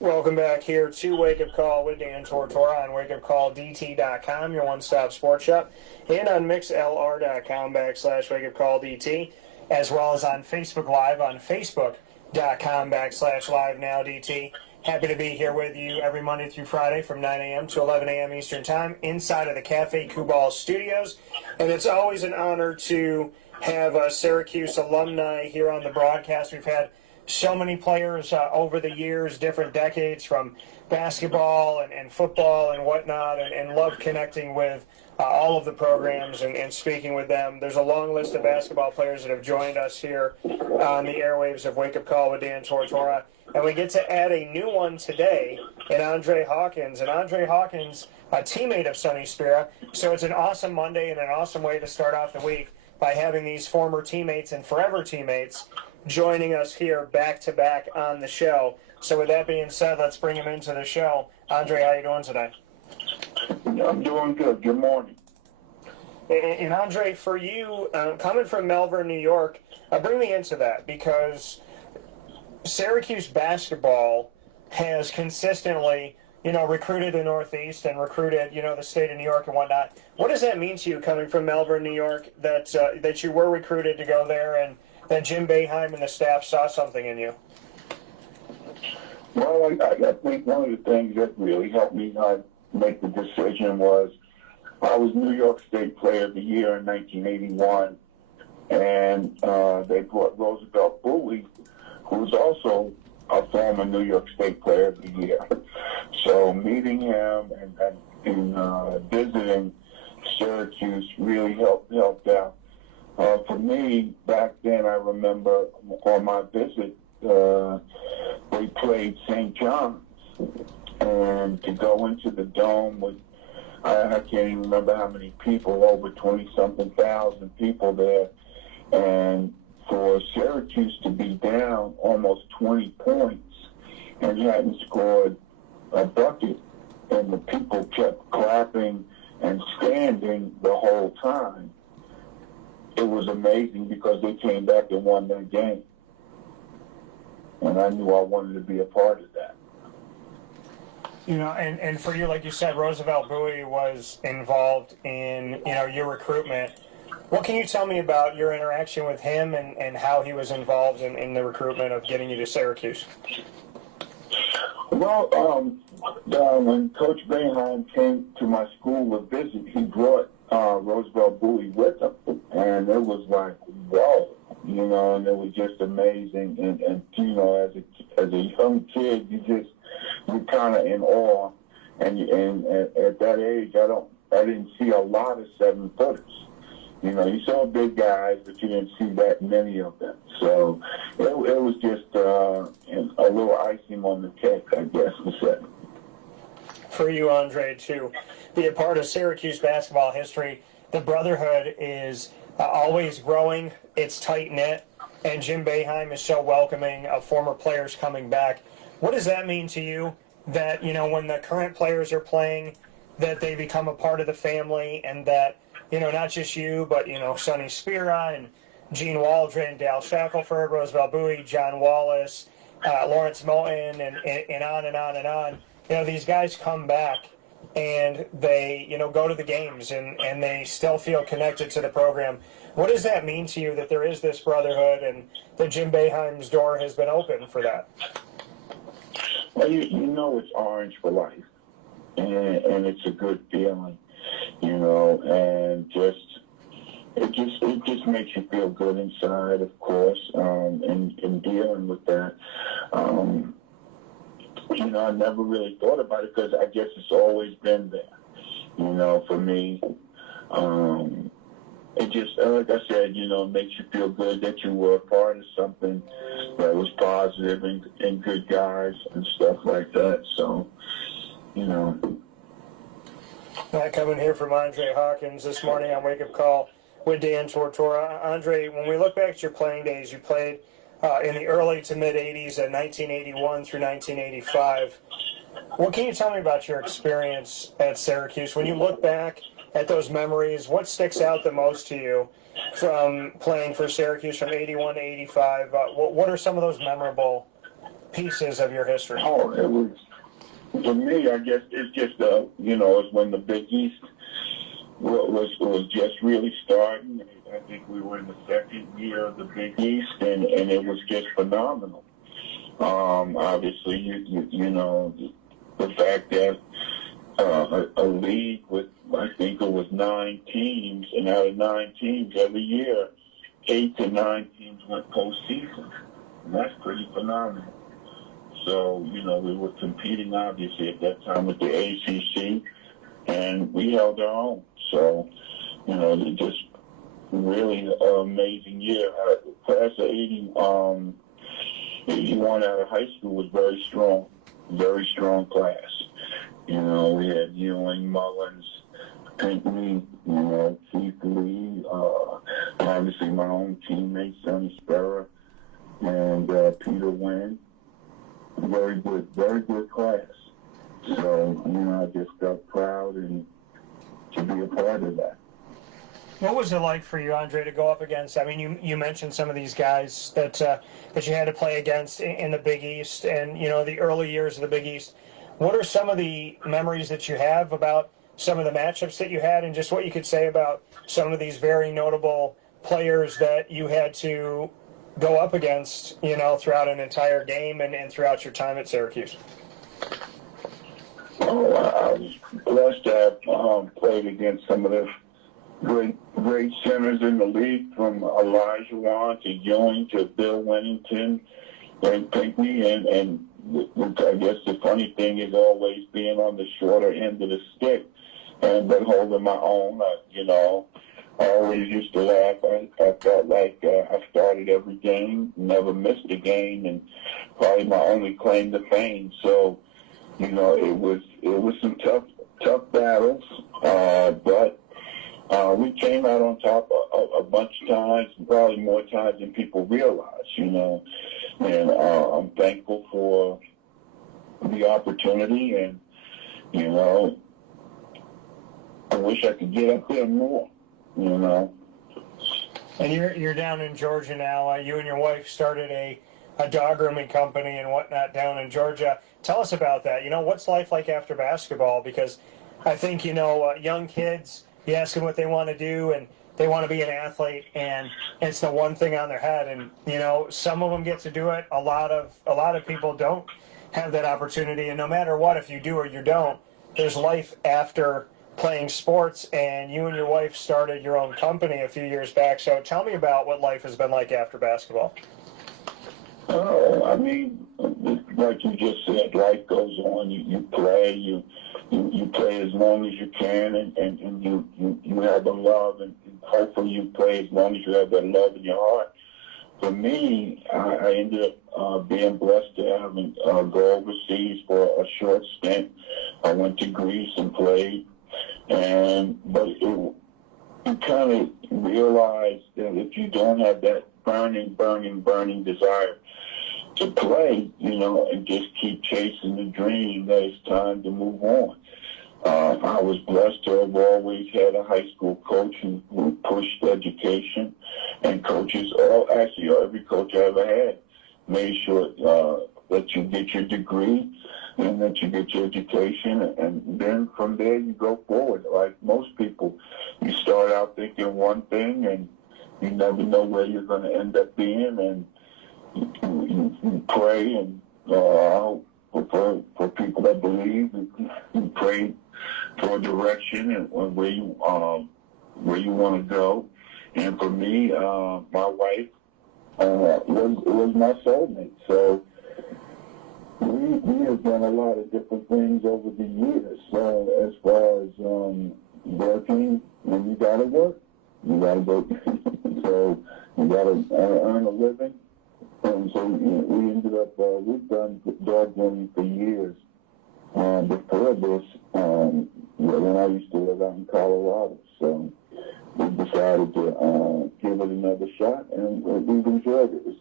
Welcome back here to Wake Up Call with Dan Tortora on WakeUpCallDT.com, your one-stop sports shop, and on MixLR.com/WakeUpCallDT, as well as on Facebook Live on Facebook.com/LiveNowDT. Happy to be here with you every Monday through Friday from 9 a.m. to 11 a.m. Eastern Time inside of the Cafe Kubal studios, and it's always an honor to have Syracuse alumni here on the broadcast. We've had so many players over the years, different decades, from basketball and football and whatnot, and love connecting with all of the programs and speaking with them. There's a long list of basketball players that have joined us here on the airwaves of Wake Up Call with Dan Tortora, and we get to add a new one today in Andre Hawkins. And Andre Hawkins, a teammate of Sonny Spira, so it's an awesome Monday and an awesome way to start off the week by having these former teammates and forever teammates joining us here back-to-back on the show. So with that being said, let's bring him into the show. Andre, how you doing today? I'm doing good. Good morning. And Andre, for you, coming from Melbourne, New York, bring me into that, because Syracuse basketball has consistently, recruited the Northeast and recruited, the state of New York and whatnot. What does that mean to you coming from Melbourne, New York, that you were recruited to go there and that Jim Boeheim and the staff saw something in you? Well, I think one of the things that really helped me make the decision was I was New York State Player of the Year in 1981, and they brought Roosevelt Bowie, who's also a former New York State Player of the Year. So meeting him and visiting Syracuse really helped out. For me, back then, I remember on my visit, we played St. John's, and to go into the dome with, I can't even remember how many people, over 20-something thousand people there, and for Syracuse to be down almost 20 points and hadn't scored a bucket, and the people kept clapping and standing the whole time. It was amazing because they came back and won that game. And I knew I wanted to be a part of that. And for you, like you said, Roosevelt Bowie was involved in, your recruitment. What can you tell me about your interaction with him and how he was involved in the recruitment of getting you to Syracuse? Well, when Coach Boeheim came to my school to visit, he brought Roosevelt Bowie with him. And it was like, whoa, and it was just amazing. And as a young kid, you're kind of in awe. And at that age, I didn't see a lot of 7-footers. You saw big guys, but you didn't see that many of them. So it was just a little icing on the cake, I guess, to say. For you, Andre, to be a part of Syracuse basketball history, the brotherhood is always growing. It's tight-knit, and Jim Boeheim is so welcoming of former players coming back. What does that mean to you that, when the current players are playing, that they become a part of the family, and that, not just you, but, Sonny Spira and Gene Waldron, Dal Shackelford, Roosevelt Bowie, John Wallace, Lawrence Moulton, and on and on and on. These guys come back and they, go to the games and they still feel connected to the program. What does that mean to you that there is this brotherhood and that Jim Boeheim's door has been open for that? Well, it's orange for life, and it's a good feeling, and it just makes you feel good inside, of course, in dealing with that. I never really thought about it because I guess it's always been there, for me. It just, like I said, makes you feel good that you were a part of something that was positive and good guys and stuff like that. So, Coming here from Andre Hawkins this morning on Wake Up Call with Dan Tortora. Andre, when we look back at your playing days, you played in the early to mid-'80s, 1981 through 1985. What can you tell me about your experience at Syracuse? When you look back at those memories, what sticks out the most to you from playing for Syracuse from 81 to 85? What are some of those memorable pieces of your history? Oh, it was, for me, I guess it's just, it's when the Big East was just really starting. I think we were in the second year of the Big East, and it was just phenomenal. Obviously, you know, the fact that a league with, I think it was 9 teams, and out of 9 teams every year, 8 to 9 teams went postseason. And that's pretty phenomenal. So, you know, we were competing, obviously, at that time with the ACC, and we held our own. So, you know, it just really an amazing year. Class of 81 out of high school was very strong class. You know, we had Ewing, Mullins, Pinckney, you know, Keith Lee, obviously my own teammate, Sonny Sparrow, and Peter Wynn. Very good class. So, you know, I just felt proud and to be a part of that. What was it like for you, Andre, to go up against? I mean, you mentioned some of these guys that you had to play against in the Big East, and you know the early years of the Big East. What are some of the memories that you have about some of the matchups that you had, and just what you could say about some of these very notable players that you had to go up against, you know, throughout an entire game and throughout your time at Syracuse? Oh, I was blessed to have played against some of the great centers in the league, from Elijah Wan to Ewing to Bill Winnington and Pinckney, and I guess the funny thing is always being on the shorter end of the stick and but holding my own. You know, I always used to laugh. I felt like I started every game, never missed a game, and probably my only claim to fame. So, you know, it was some tough battles, but we came out on top a bunch of times, probably more times than people realize, you know. And I'm thankful for the opportunity, and, you know, I wish I could get up there more, you know. And you're down in Georgia now. You and your wife started a dog grooming company and whatnot down in Georgia. Tell us about that. You know, what's life like after basketball? Because I think, you know, young kids, you ask them what they want to do, and they want to be an athlete, and it's the one thing on their head. And, you know, some of them get to do it. A lot of people don't have that opportunity. And no matter what, if you do or you don't, there's life after playing sports. And you and your wife started your own company a few years back. So tell me about what life has been like after basketball. Oh, I mean, like you just said, life goes on. You play, you play as long as you can, and you have the love, and hopefully you play as long as you have that love in your heart. For me, I ended up being blessed to having go overseas for a short stint. I went to Greece and played, but you kind of realize that if you don't have that burning desire to play, you know, and just keep chasing the dream, that it's time to move on. I was blessed to have always had a high school coach who pushed education, and coaches, every coach I ever had made sure that you get your degree and that you get your education, and then from there you go forward. Like most people, you start out thinking one thing, and you never know where you're going to end up being, and you pray, and for people that believe, you pray for direction and where you want to go. And for me, my wife was my soulmate. So we have done a lot of different things over the years. As far as working, when you got to work, you got to work. So you got to earn a living. And so we ended up, we've done dog grooming for years. Before this, when I used to live out in Colorado. So we decided to give it another shot, and we've enjoyed it. It's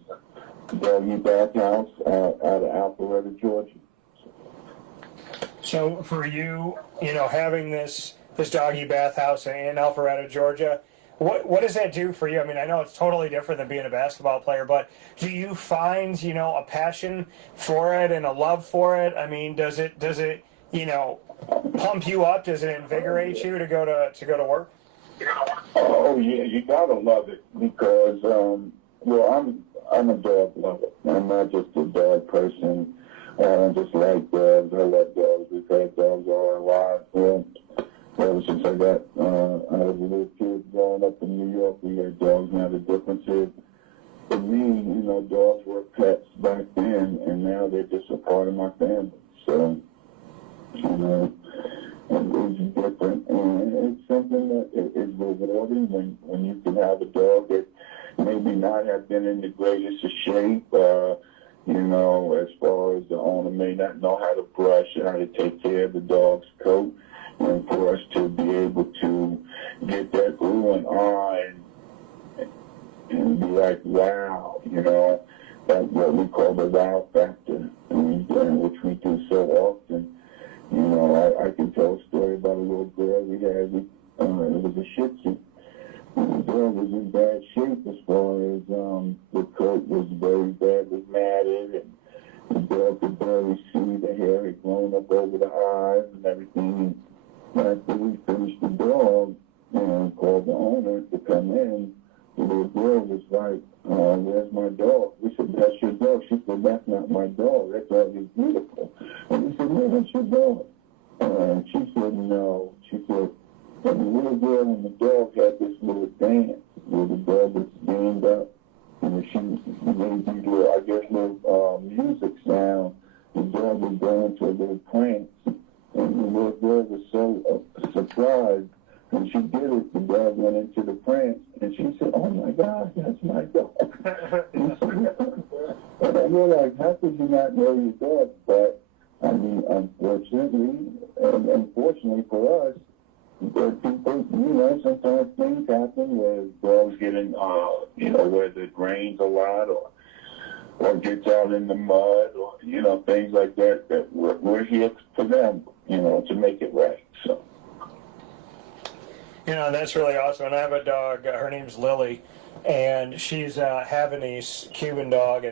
a doggy bathhouse out of Alpharetta, Georgia. So for you, you know, having this doggy bathhouse in Alpharetta, Georgia, what does that do for you? I mean, I know it's totally different than being a basketball player, but do you find, a passion for it and a love for it? I mean, does it pump you up? Does it invigorate you to go to work? Oh yeah, you gotta love it because I'm a dog lover. I'm not just a dog person. I don't just like dogs. I love dogs. We've had dogs all our lives. Well, ever since I was a little kid growing up in New York, we had dogs. Now the difference is, for me, dogs were pets back then, and now they're just a part of my family. So, it's different, and it's something that is rewarding when you can have a dog that maybe not have been in the greatest of shape, as far as the owner may not know how to brush, how to take care of the dog's coat, and for us to be able to get that ooh and ah and be like, wow, that's what we call the wow factor, and which we do so often. I can tell a story about a little girl we had. It was a Shih Tzu. The dog was in bad shape as far as the coat was very badly matted, and the dog could barely see. The hair had grown up over the eyes and everything. And after we finished the dog and called the owner to come in, the little girl was like, where's my dog? We said, that's your dog. She said, that's not my dog. That dog is beautiful. And we said, no, that's your dog. And she said, no. She said, and the little girl and the dog had this little dance where the dog would stand up and she made these little, I guess, little music sound. The dog would go into a little prance. And the little girl was so surprised. When she did it, the dog went into the prance, and she said, oh, my God, that's my dog. And I realized, how could you not know your dog? But, I mean, unfortunately, and unfortunately for us, there are people, sometimes things happen where dogs get in, where it rains a lot or gets out in the mud or, things like that, that we're here for them, to make it right, so. That's really awesome. And I have a dog. Her name's Lily, and she's a Havanese Cuban dog,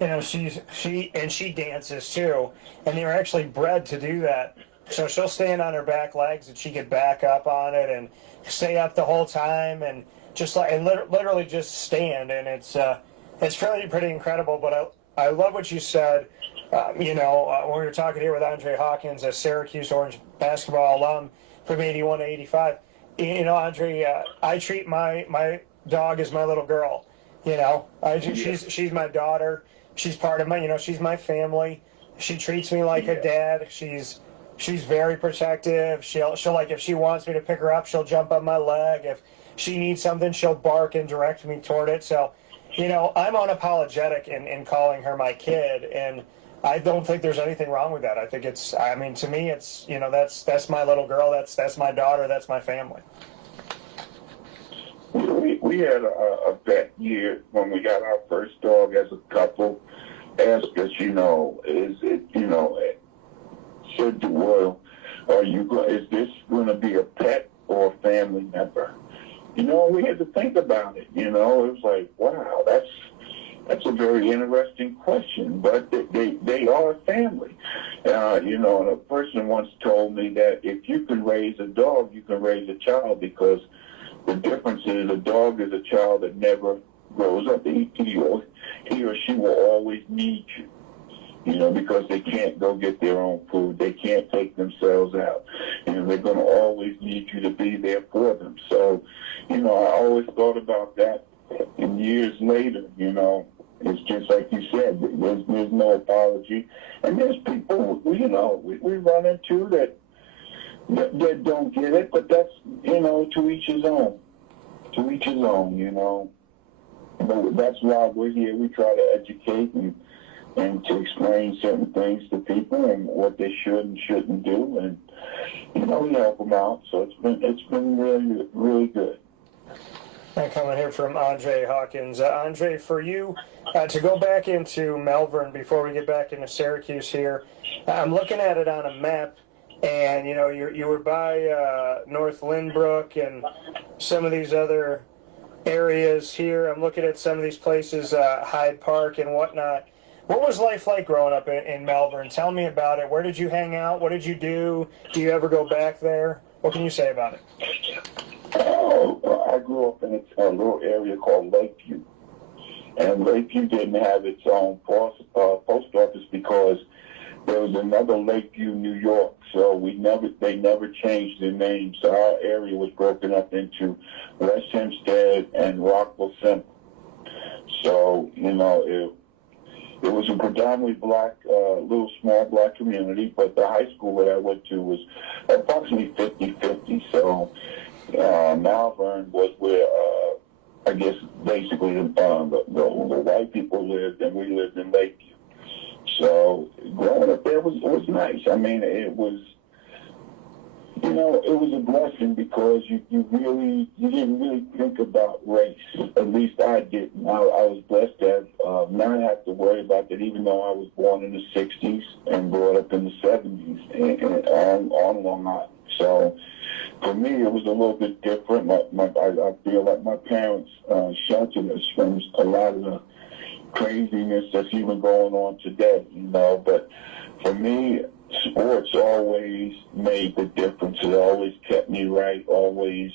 and she dances too. And they were actually bred to do that. So she'll stand on her back legs, and she could back up on it and stay up the whole time, and literally just stand. And it's pretty incredible. But I love what you said. When we were talking here with Andre Hawkins, a Syracuse Orange basketball alum from '81 to '85. Andre, I treat my dog as my little girl. She's my daughter. She's part of my, she's my family. She treats me like a dad. She's very protective. She'll like, if she wants me to pick her up, she'll jump on my leg. If she needs something, she'll bark and direct me toward it. So, I'm unapologetic in calling her my kid, and I don't think there's anything wrong with that. I think to me, it's, that's my little girl. That's my daughter. That's my family. We had a vet year when we got our first dog as a couple. Asked us, said to Royal, is this going to be a pet or a family member? We had to think about it. It was like, wow, that's a very interesting question, but they are a family. And a person once told me that if you can raise a dog, you can raise a child, because the difference is a dog is a child that never grows up. He or she will always need you, because they can't go get their own food. They can't take themselves out. They're going to always need you to be there for them. So, I always thought about that. And years later, it's just like you said, there's no apology. And there's people, we run into that don't get it, but that's, to each his own. To each his own, But that's why we're here. We try to educate and to explain certain things to people and what they should and shouldn't do. And, we help them out. So it's been really, really good. I'm coming here from Andre Hawkins. Andre, for you, to go back into Melbourne before we get back into Syracuse here, I'm looking at it on a map, and you were by North Lynbrook and some of these other areas here. I'm looking at some of these places, Hyde Park and whatnot. What was life like growing up in Melbourne? Tell me about it. Where did you hang out? What did you do? Do you ever go back there? What can you say about it? I grew up in a little area called Lakeview. And Lakeview didn't have its own post office because there was another Lakeview, New York. So they never changed the name. So our area was broken up into West Hempstead and Rockville Central. So, it was a predominantly black, little small black community, but the high school that I went to was approximately 50-50. So Malvern was where, I guess, basically the white people lived, and we lived in Lakeview. So growing up there was nice. I mean, it was a blessing because you didn't really think about race. At least I didn't. I was blessed to have not have to worry about that, even though I was born in the 60s and brought up in the 70s and on Long Island. So for me, it was a little bit different. I feel like my parents sheltered us from a lot of the craziness that's even going on today, But for me, sports always made the difference. It always kept me right, always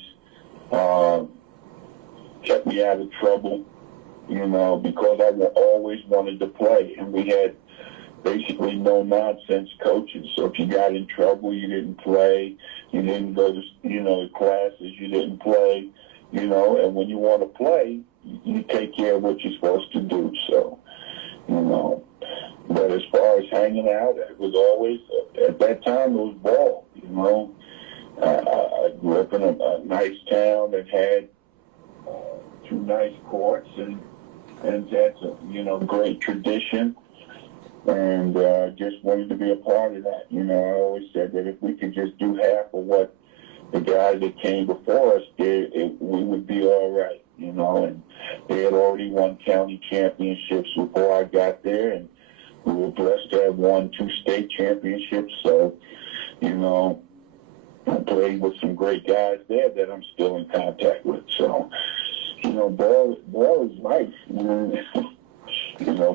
kept me out of trouble, because I always wanted to play. And we had basically no nonsense coaches. So if you got in trouble, you didn't play. You didn't go to, classes, you didn't play, and when you want to play, you take care of what you're supposed to do. So, but as far as hanging out, it was always, at that time, it was ball, I grew up in a nice town that had 2 nice courts and that's a, great tradition. And just wanted to be a part of that. I always said that if we could just do half of what the guys that came before us did, we would be all right, And they had already won county championships before I got there, and we were blessed to have won 2 state championships. So, I played with some great guys there that I'm still in contact with. So, ball is life.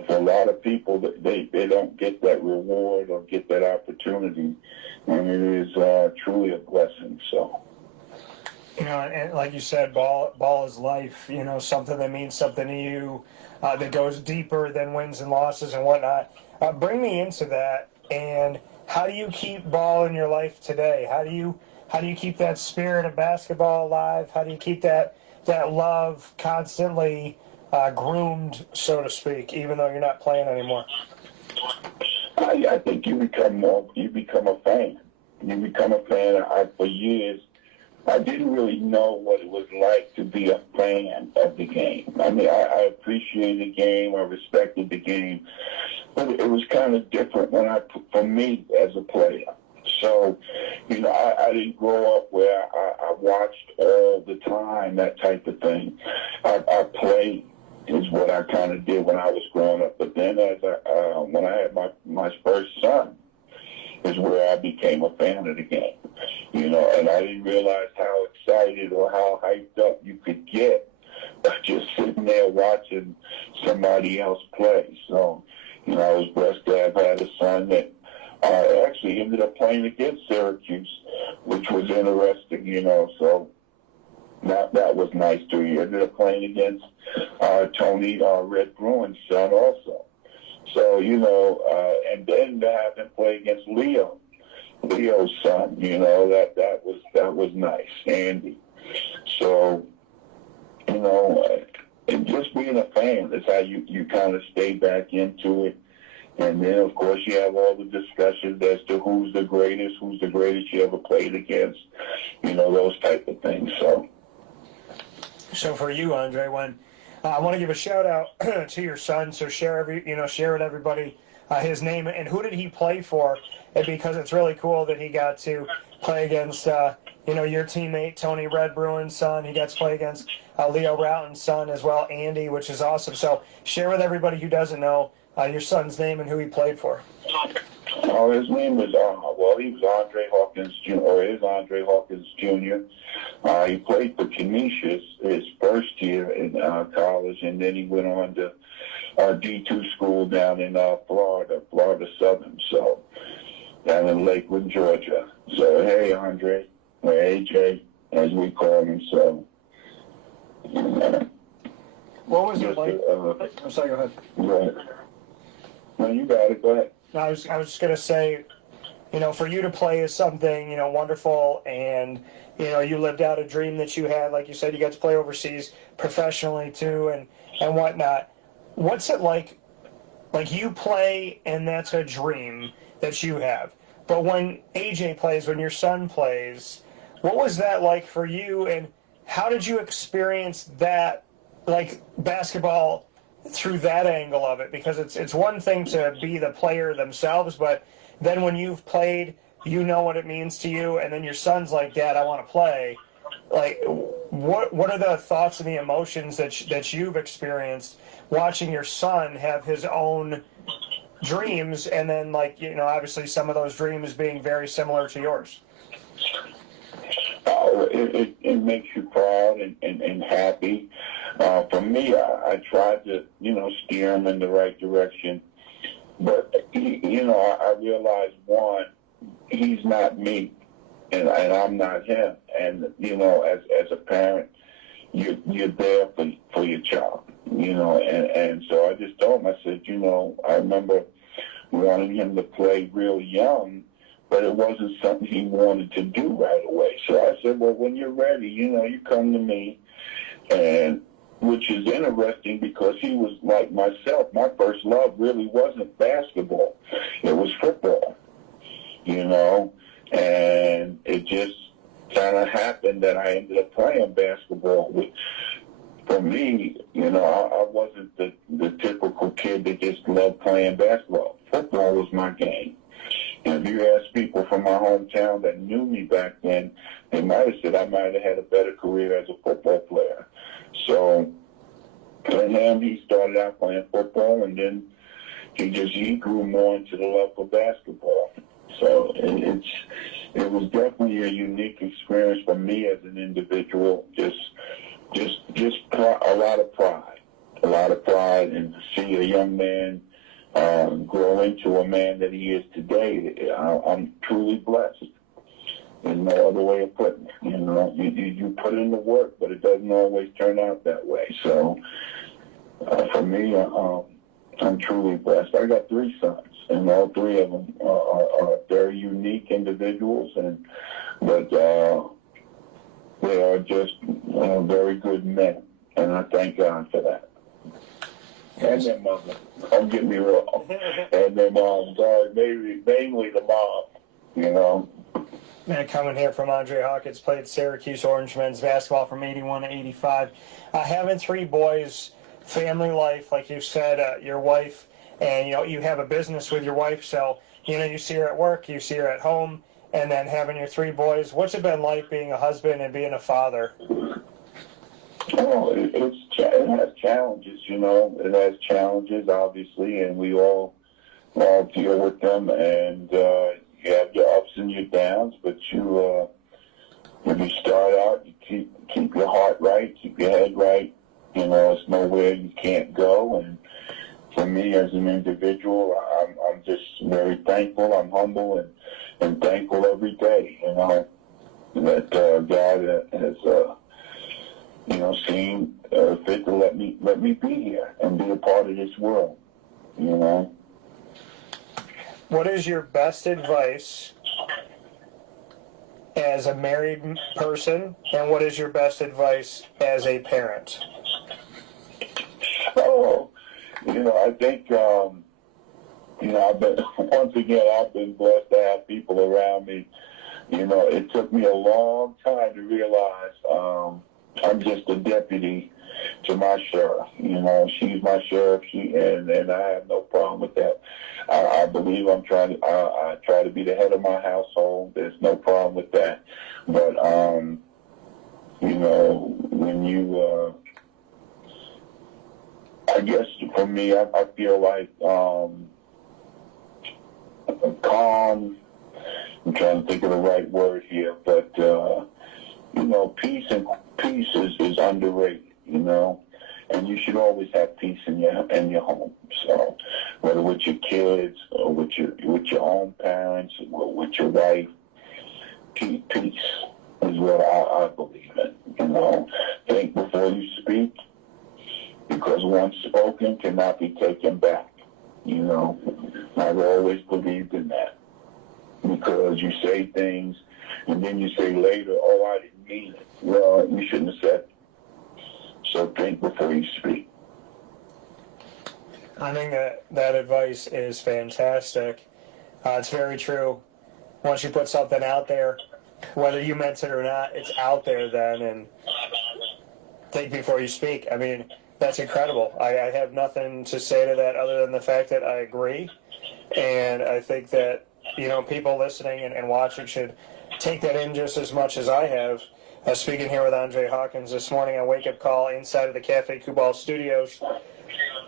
For a lot of people, they don't get that reward or get that opportunity, and it is truly a blessing. So, and like you said, ball is life. Something that means something to you, that goes deeper than wins and losses and whatnot. Bring me into that. And how do you keep ball in your life today? How do you keep that spirit of basketball alive? How do you keep that love constantly groomed, so to speak, even though you're not playing anymore? I think you become a fan. You become a fan. For years, I didn't really know what it was like to be a fan of the game. I mean, I appreciated the game, I respected the game, but it was kind of different for me as a player. So, I didn't grow up where I watched all the time, that type of thing. I played is what I kind of did when I was growing up. But then when I had my first son is where I became a fan of the game, and I didn't realize how excited or how hyped up you could get by just sitting there watching somebody else play. So, I was blessed to have had a son that actually ended up playing against Syracuse, which was interesting, so that was nice too. He ended up playing against Tony, Red Bruin's son also. So, and then to have him play against Leo's son, that was nice, Andy. So, and just being a fan is how you kind of stay back into it. And then, of course, you have all the discussions as to who's the greatest you ever played against, those type of things. So for you, Andre, when I want to give a shout out to your son, so share with everybody his name and who did he play for, and because it's really cool that he got to play against your teammate Tony Red Bruin's son. He got to play against Leo Routen's son as well, Andy, which is awesome. So share with everybody who doesn't know your son's name and who he played for. Oh, his name was, well, he was Andre Hawkins Jr., or is Andre Hawkins Jr. He played for Canisius his first year in college, and then he went on to D2 school down in Florida Southern, so down in Lakewood, Georgia. So, hey, Andre, or AJ, as we call him, so. What was it like? I'm sorry, go ahead. Right. No, you got it, go ahead. No, I was just going to say, for you to play is something, wonderful, and, you lived out a dream that you had. Like you said, you got to play overseas professionally, too, and whatnot. What's it like you play, and that's a dream that you have. But when AJ plays, when your son plays, what was that like for you, and how did you experience that, like, basketball through that angle of it? Because it's one thing to be the player themselves, but then when you've played, you know what it means to you, and then your son's like, Dad, I want to play. Like, what are the thoughts and the emotions that you've experienced watching your son have his own dreams, and then, like, obviously some of those dreams being very similar to yours? It makes you proud and happy. For me, I tried to, steer him in the right direction. But, I realized, one, he's not me, and I'm not him. And, as a parent, you're there for your child, and so I just told him, I said, I remember wanting him to play real young, but it wasn't something he wanted to do right away. So I said, well, when you're ready, you come to me, and which is interesting because he was like myself. My first love really wasn't basketball. It was football, and it just kind of happened that I ended up playing basketball. For me, I wasn't the typical kid that just loved playing basketball. Football was my game. And if you ask people from my hometown that knew me back then, they might have said I might have had a better career as a football player. So for him, he started out playing football, and then he grew more into the love of basketball. So it was definitely a unique experience for me as an individual. Just a lot of pride, and to see a young man grow into a man that he is today. I'm truly blessed. There's no other way of putting it. You put in the work, but it doesn't always turn out that way. So for me, I'm truly blessed. I got 3 sons, and all 3 of them are very unique individuals, but they are just very good men, and I thank God for that. And their mother, don't get me wrong, and their mom, mainly the mom, Man, coming here from Andre Hawkins, played Syracuse Orange men's basketball from 81 to 85. Having 3 boys, family life, like you said, your wife, and you have a business with your wife, so you see her at work, you see her at home, and then having your 3 boys. What's it been like being a husband and being a father? Oh, it has challenges, It has challenges, obviously, and we all deal with them, and you have your ups and your downs, but if you start out, you keep your heart right, keep your head right. It's nowhere you can't go, and for me as an individual, I'm just very thankful. I'm humble and thankful every day, that God has seen fit to let me be here and be a part of this world, What is your best advice as a married person, and what is your best advice as a parent? Oh, I think, I've been blessed to have people around me. It took me a long time to realize I'm just a deputy to my sheriff. She's my sheriff, and I have no problem with that. I believe I try to be the head of my household. There's no problem with that. But, when you, I guess for me, I feel like calm. I'm trying to think of the right word here, but peace is underrated. And you should always have peace in your home. So whether with your kids or with your own parents or with your wife, peace is what I believe in. Think before you speak, because once spoken cannot be taken back. I've always believed in that, because you say things and then you say later, "Oh, I didn't mean it." Well, you shouldn't have said it. So think before you speak. I think that advice is fantastic. It's very true. Once you put something out there, whether you meant it or not, it's out there then, and think before you speak. I mean, that's incredible. I have nothing to say to that other than the fact that I agree, and I think that, people listening and watching should take that in just as much as I have. Speaking here with Andre Hawkins this morning on Wake Up Call inside of the Cafe Kubal studios.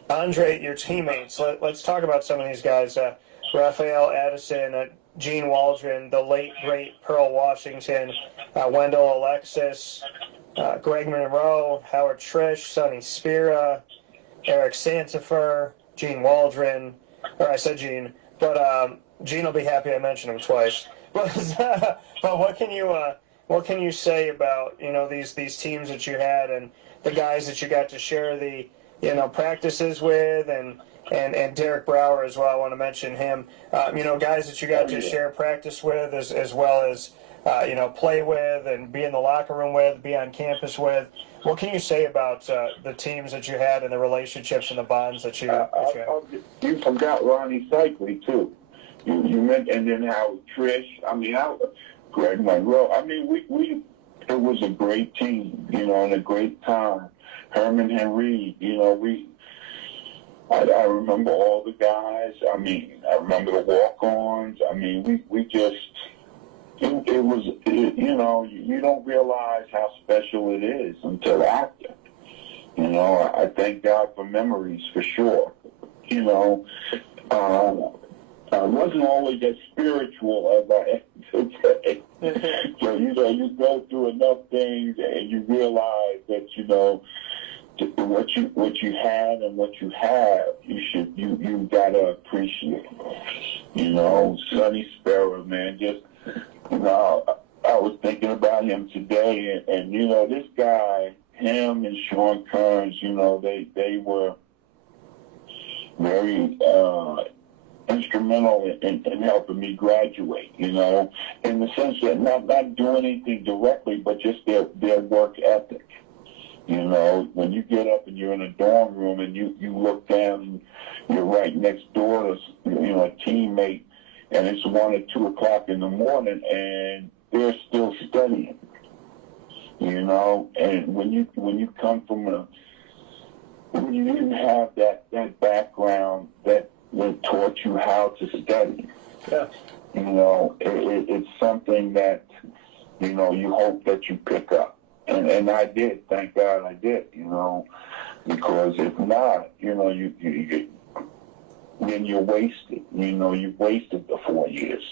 Andre, your teammates, let's talk about some of these guys. Raphael Addison, Gene Waldron, the late, great Pearl Washington, Wendell Alexis, Greg Monroe, Howard Trish, Sonny Spira, Eric Santifer, Gene Waldron, or I said Gene, but Gene will be happy I mentioned him twice. But what can you say about these teams that you had and the guys that you got to share the practices with, and Derek Brower as well? I want to mention him. Guys that you got to share practice with as well as play with and be in the locker room with, be on campus with. What can you say about the teams that you had and the relationships and the bonds that you had? You forgot Ronnie Cycli too. You meant, and then Howard Trish. Greg Monroe. It was a great team, and a great time. Herman Henry, I remember all the guys. I remember the walk-ons. We just, it was, you don't realize how special it is until after. I thank God for memories for sure. I wasn't always as spiritual as I am today. So, you go through enough things and you realize that, what you had and what you have, you gotta appreciate. Sonny Sparrow, man, just, I was thinking about him today, and this guy, him and Sean Kearns, they were very, instrumental in helping me graduate, in the sense that not doing anything directly, but just their work ethic. When you get up and you're in a dorm room and you look down, you're right next door to, a teammate, and it's 1 or 2 o'clock in the morning and they're still studying, and when you come from when you didn't have that background that taught you how to study. Yeah. It's something that, you hope that you pick up. And I did, thank God I did, because if not, then you're wasted. You've wasted the 4 years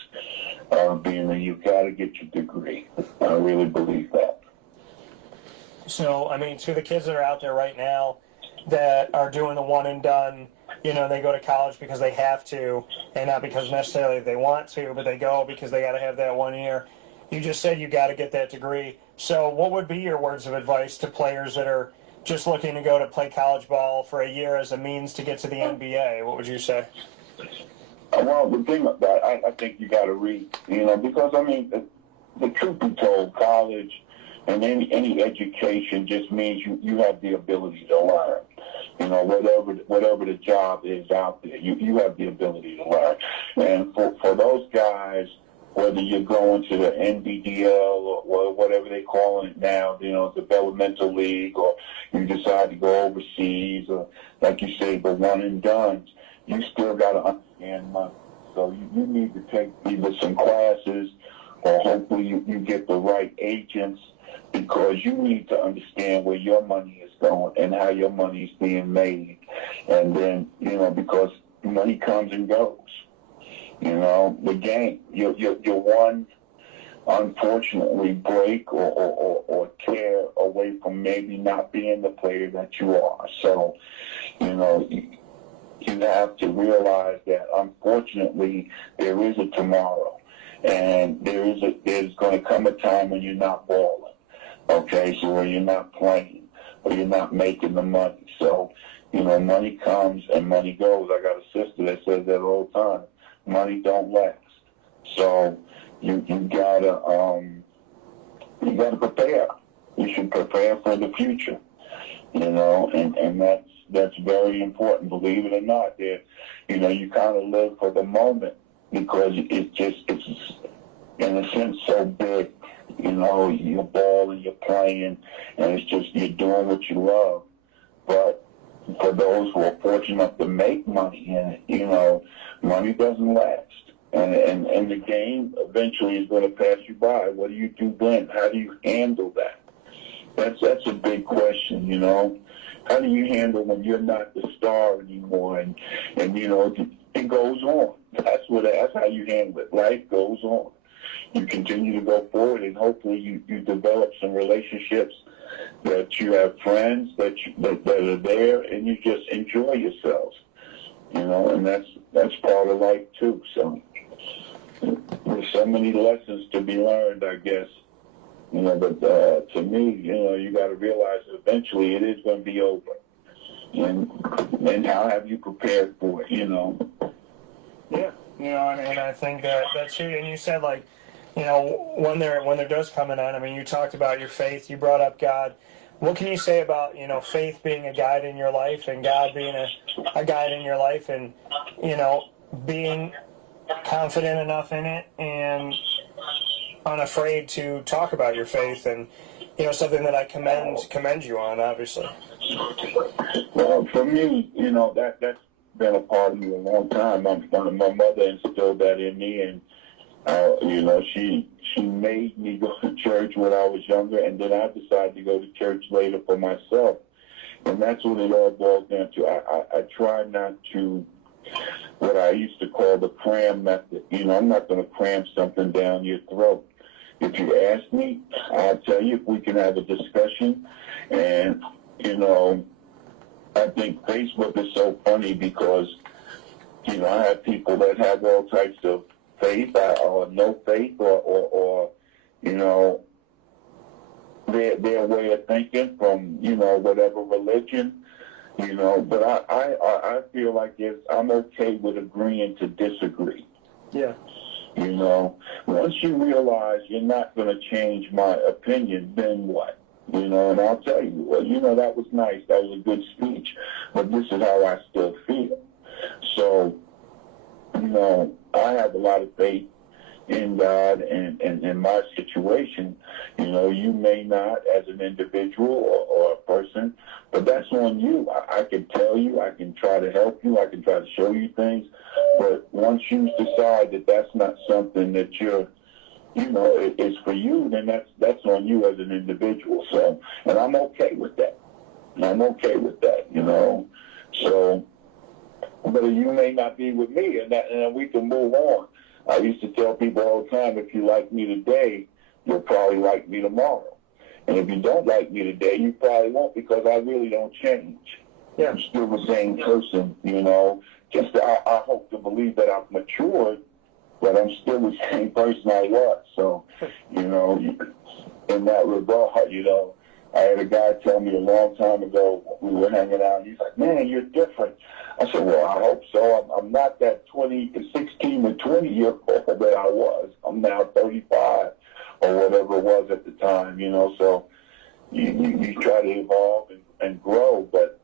being that you've got to get your degree. I really believe that. So, to the kids that are out there right now that are doing the one and done, they go to college because they have to, and not because necessarily they want to, but they go because they got to have that 1 year. You just said you got to get that degree. So what would be your words of advice to players that are just looking to go to play college ball for a year as a means to get to the NBA? What would you say? Well, the thing about that, I think you got to read, because, the truth be told, college and any education just means you have the ability to learn. Whatever the job is out there, you have the ability to learn. And for those guys, whether you're going to the NBDL or whatever they call it now, developmental league, or you decide to go overseas, or like you say, the one and dones, you still got to understand money. So you need to take either some classes, or hopefully you get the right agents, because you need to understand where your money is going and how your money is being made. And then, because money comes and goes. You know, the game. You're one, unfortunately, break or tear away from maybe not being the player that you are. So, you know, you have to realize that, unfortunately, there is a tomorrow. And there's going to come a time when you're not balling, okay? So where you're not playing, or you're not making the money. So, you know, money comes and money goes. I got a sister that says that all the time. Money don't last. So you gotta prepare. You should prepare for the future, you know, and that's very important. Believe it or not, there, you know, you kind of live for the moment because it's in a sense so big. You know, you're balling, you're playing, and it's just you're doing what you love. But for those who are fortunate enough to make money in it, you know, money doesn't last. And the game eventually is going to pass you by. What do you do then? How do you handle that? That's a big question, you know. How do you handle when you're not the star anymore? And you know, it goes on. That's how you handle it. Life goes on. You continue to go forward, and hopefully you develop some relationships that you have friends that are there, and you just enjoy yourselves. You know, and that's part of life too. So there's so many lessons to be learned, I guess. You know, but to me, you know, you got to realize that eventually it is going to be over. And how have you prepared for it? You know. Yeah, you know, and I think that's true. And you said, like, you know, when there does come an end. I mean, you talked about your faith. You brought up God. What can you say about, you know, faith being a guide in your life and God being a guide in your life, and, you know, being confident enough in it and unafraid to talk about your faith, and, you know, something that I commend you on, obviously. Well, for me, you know, that's been a part of me a long time. My mother instilled that in me, and you know, she made me go to church when I was younger, and then I decided to go to church later for myself. And that's what it all boils down to. I try not to, what I used to call the cram method. You know, I'm not going to cram something down your throat. If you ask me, I'll tell you if we can have a discussion. And, you know, I think Facebook is so funny because, you know, I have people that have all types of faith or no faith or you know, their way of thinking from, you know, whatever religion, you know. But I feel like I'm okay with agreeing to disagree. Yeah. You know, once you realize you're not going to change my opinion, then what? You know, and I'll tell you, well, you know, that was nice. That was a good speech. But this is how I still feel. So, you know, I have a lot of faith in God and in my situation. You know, you may not as an individual or a person, but that's on you. I can tell you, I can try to help you, I can try to show you things, but once you decide that that's not something that you're, you know, it's for you, then that's on you as an individual. So, and I'm okay with that. I'm okay with that, you know. So, but you may not be with me, and we can move on. I used to tell people all the time, if you like me today, you'll probably like me tomorrow. And if you don't like me today, you probably won't, because I really don't change. Yeah. I'm still the same person, you know. Just I hope to believe that I've matured, but I'm still the same person I was. So, you know, in that regard, you know, I had a guy tell me a long time ago, we were hanging out, and he's like, man, you're different. I said, well, I hope so. I'm not that 16 or 20-year-old that I was. I'm now 35 or whatever it was at the time, you know. So you try to evolve and grow. But,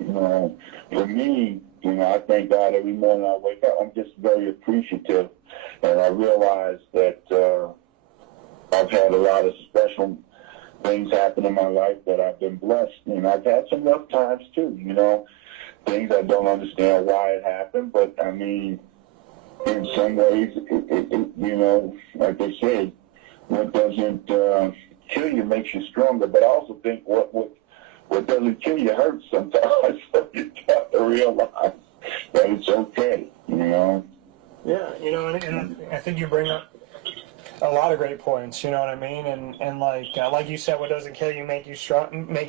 you know, for me, you know, I thank God every morning I wake up. I'm just very appreciative. And I realize that I've had a lot of special things happen in my life that I've been blessed. And I've had some rough times, too, you know. Things I don't understand why it happened, but I mean, in some ways, it you know, like they said, what doesn't kill you makes you stronger. But I also think what doesn't kill you hurts sometimes. So you got to realize that it's okay, you know. Yeah, and I think you bring up a lot of great points. You know what I mean? And like you said, what doesn't kill you makes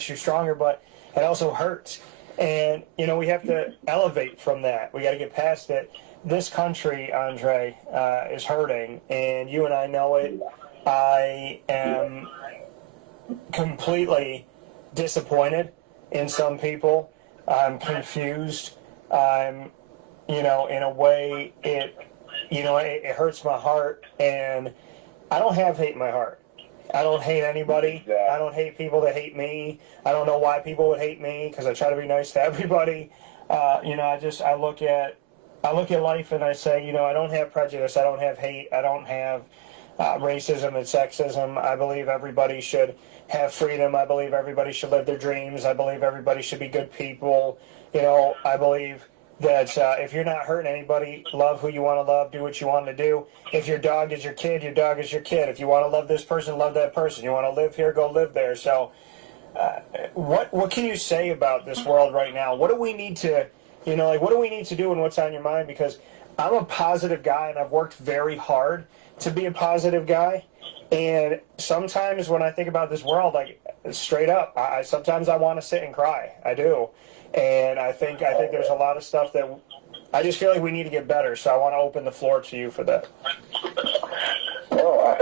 you stronger, but it also hurts. And we have to elevate from that. We got to get past it. This country, Andre, is hurting, and you and I know it. I am completely disappointed in some people. I'm confused. I'm, in a way, it hurts my heart, and I don't have hate in my heart. I don't hate anybody. I don't hate people that hate me. I don't know why people would hate me, because I try to be nice to everybody. I look at life and I say, I don't have prejudice. I don't have hate. I don't have racism and sexism. I believe everybody should have freedom. I believe everybody should live their dreams. I believe everybody should be good people. I believe that if you're not hurting anybody, love who you want to love, do what you want to do. If your dog is your kid, your dog is your kid. If you want to love this person, love that person. You want to live here, go live there. So what can you say about this world right now? What do we need to, what do we need to do, and what's on your mind? Because I'm a positive guy, and I've worked very hard to be a positive guy. And sometimes when I think about this world, like straight up, sometimes I want to sit and cry. I do. And I think there's a lot of stuff that I just feel like we need to get better. So I want to open the floor to you for that. Well,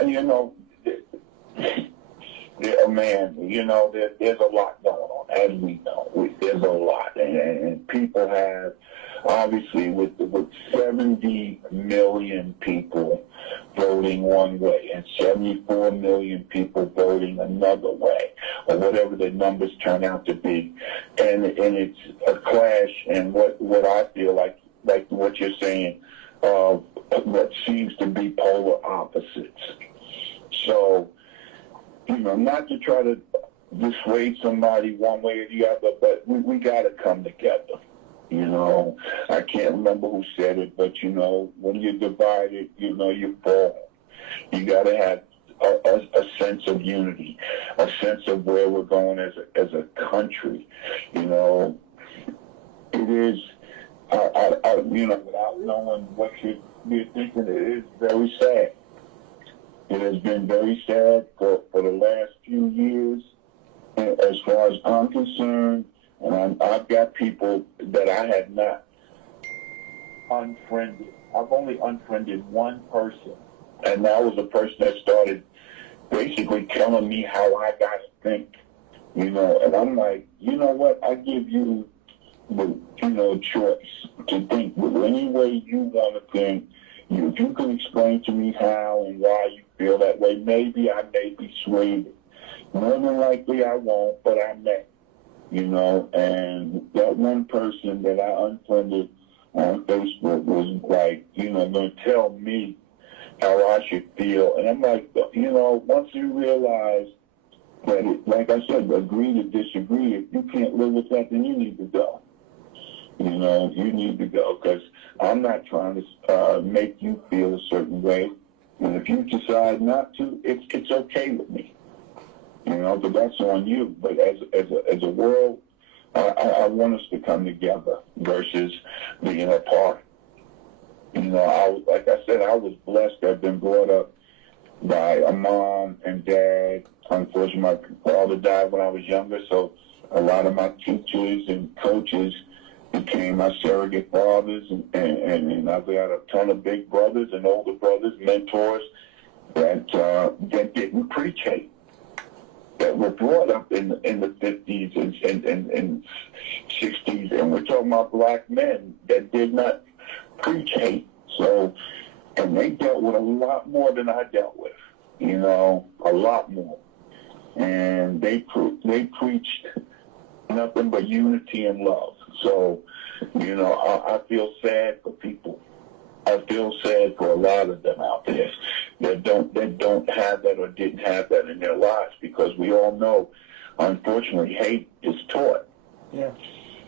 man, there's a lot going on, as we know. There's a lot, and people have, obviously, with 70 million people voting one way and 74 million people voting another way, or whatever the numbers turn out to be, and it's a clash. And what I feel like what you're saying, of what seems to be polar opposites. So, not to try to dissuade somebody one way or the other, but we got to come together. I can't remember who said it, but when you're divided, you fall. You got to have a sense of unity, a sense of where we're going as a country. It is, without knowing what you're thinking, it is very sad. It has been very sad for the last few years, as far as I'm concerned. And I've got people that I have not unfriended. I've only unfriended one person, and that was a person that started basically telling me how I got to think, And I'm like, you know what? I give you the, choice to think any way you want to think. If you can explain to me how and why you feel that way, maybe I may be swayed. More than likely I won't, but I may. And that one person that I unfriended on Facebook was like, going to tell me how I should feel. And I'm like, once you realize that, like I said, agree to disagree, if you can't live with that, then you need to go. You need to go, because I'm not trying to make you feel a certain way. And if you decide not to, it's okay with me. But that's on you. But as a world, I want us to come together versus being apart. Like I said, I was blessed. I've been brought up by a mom and dad. Unfortunately, my father died when I was younger, so a lot of my teachers and coaches became my surrogate fathers, and I've got a ton of big brothers and older brothers, mentors that didn't preach hate, that were brought up in the 50s and 60s, and we're talking about black men that did not preach hate. So, and they dealt with a lot more than I dealt with, a lot more. And they preached nothing but unity and love. So, I feel sad for people. I feel sad for a lot of them out there that don't have that or didn't have that in their lives, because we all know, unfortunately, hate is taught. Yeah.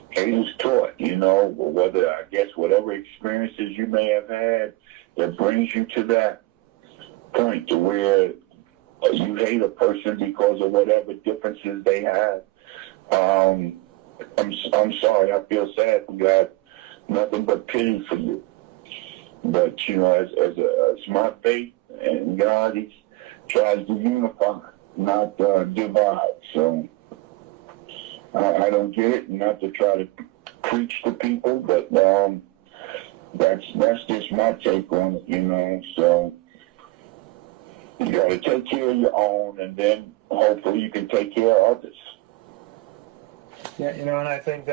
Hate is taught, whether, I guess, whatever experiences you may have had that brings you to that point to where you hate a person because of whatever differences they have. I'm sorry. I feel sad for God. Nothing but pity for you. But, you know, as my faith and God, He tries to unify, not divide. So I don't get it, not to try to preach to people, but that's just my take on it, you know. So you got to take care of your own, and then hopefully you can take care of others. Yeah, you know, and I think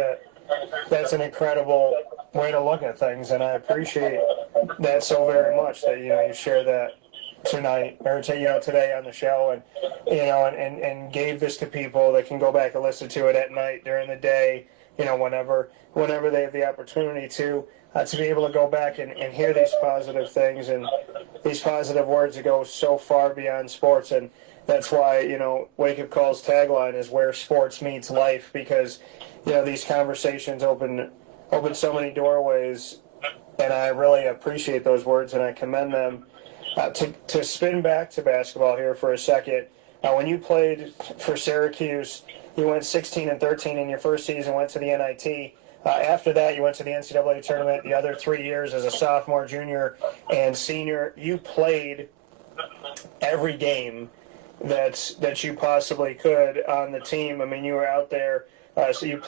that's an incredible way to look at things, and I appreciate that so very much that, you know, you share that tonight, or today on the show, and, you know, and gave this to people that can go back and listen to it at night, during the day, you know, whenever they have the opportunity to be able to go back and hear these positive things and these positive words that go so far beyond sports. And that's why, you know, Wake Up Call's tagline is where sports meets life, because, you know, these conversations open so many doorways, and I really appreciate those words, and I commend them. To spin back to basketball here for a second, when you played for Syracuse, you went 16-13 in your first season, went to the NIT. After that, you went to the NCAA tournament the other 3 years as a sophomore, junior, and senior. You played every game that you possibly could on the team. I mean, you were out there. So you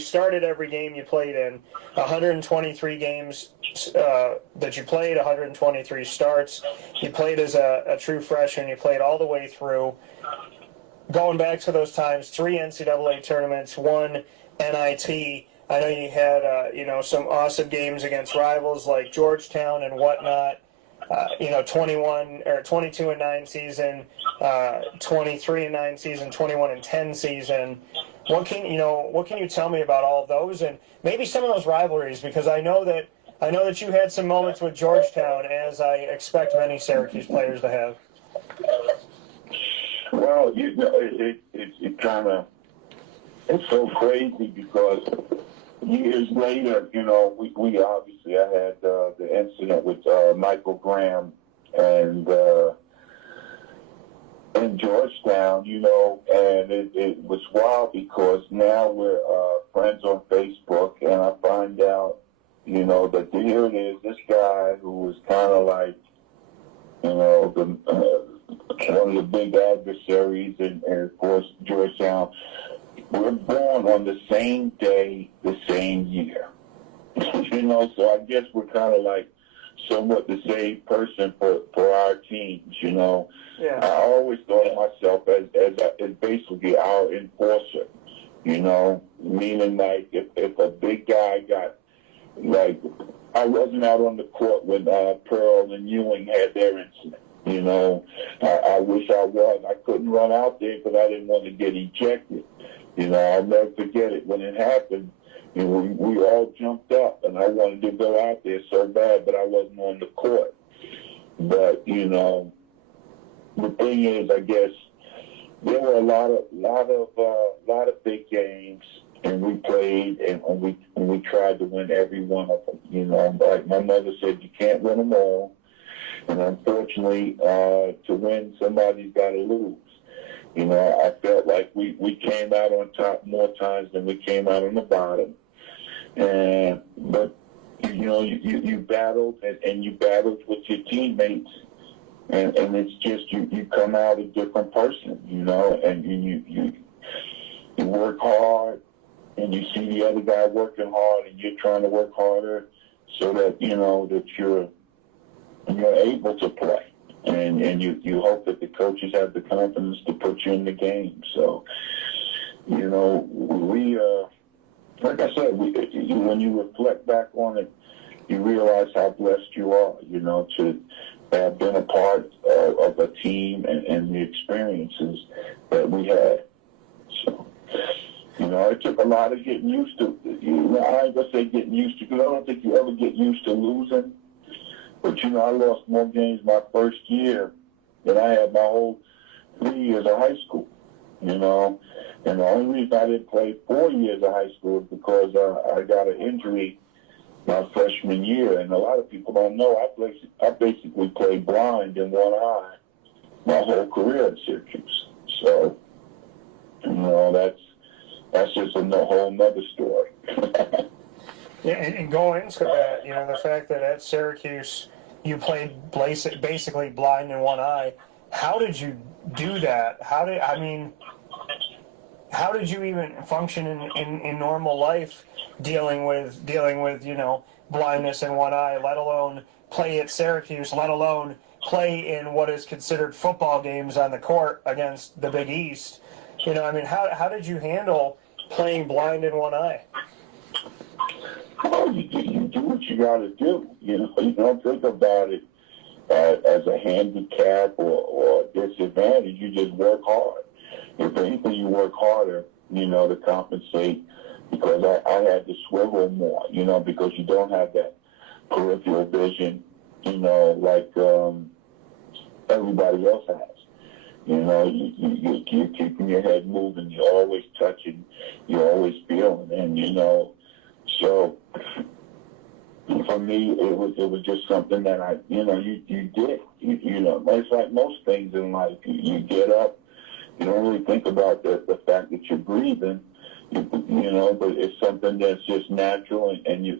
started every game you played in. 123 games that you played, 123 starts. You played as a true freshman. You played all the way through. Going back to those times, 3 NCAA tournaments, 1 NIT. I know you had some awesome games against rivals like Georgetown and whatnot. 22-9 season, 23-9 season, 21-10 season. What can you tell me about all of those, and maybe some of those rivalries? Because I know that you had some moments with Georgetown, as I expect many Syracuse players to have. Well, you know, it's so crazy because years later, you know, we obviously, I had the incident with Michael Graham and in Georgetown, you know, and it was wild because now we're friends on Facebook, and I find out, you know, that here it is, this guy who was kind of like, you know, one of the big adversaries, and of course, Georgetown. We're born on the same day, the same year. You know, so I guess we're kind of like somewhat the same person for our teams, you know. Yeah. I always thought of myself as basically our enforcer, you know, meaning like if a big guy got, like, I wasn't out on the court when Pearl and Ewing had their incident. You know, I wish I was. I couldn't run out there because I didn't want to get ejected. You know, I'll never forget it. When it happened, you know, we all jumped up, and I wanted to go out there so bad, but I wasn't on the court. But, you know, the thing is, I guess there were a lot of big games, and we played, and we tried to win every one of them. You know, like my mother said, you can't win them all. And unfortunately, to win, somebody's got to lose. You know, I felt like we came out on top more times than we came out on the bottom. But, you know, you battled, and you battled with your teammates, and it's just you come out a different person, you know, and you work hard, and you see the other guy working hard, and you're trying to work harder so that, you know, that you're able to play. And you hope that the coaches have the confidence to put you in the game. So, you know, we, like I said, when you reflect back on it, you realize how blessed you are, you know, to have been a part of a team and the experiences that we had. So, you know, it took a lot of getting used to. You know, I ain't gonna say getting used to, because I don't think you ever get used to losing. But, you know, I lost more games my first year than I had my whole 3 years of high school, you know. And the only reason I didn't play 4 years of high school is because I got an injury my freshman year. And a lot of people don't know, I basically played blind in one eye my whole career at Syracuse. So, you know, that's just a whole nother story. Yeah, and going into that, the fact that at Syracuse you played basically blind in one eye. How did you do that? How did you even function in normal life dealing with blindness in one eye, let alone play at Syracuse, let alone play in what is considered football games on the court against the Big East? How did you handle playing blind in one eye? Oh, you do what you got to do. You don't think about it as a handicap or a disadvantage. You just work hard. If anything, you work harder, to compensate, because I had to swivel more, because you don't have that peripheral vision, like everybody else has. You're keeping your head moving. You're always touching. You're always feeling. And, so for me, it was just something that you did. It's like most things in life. You get up. You don't really think about the fact that you're breathing, but it's something that's just natural, and you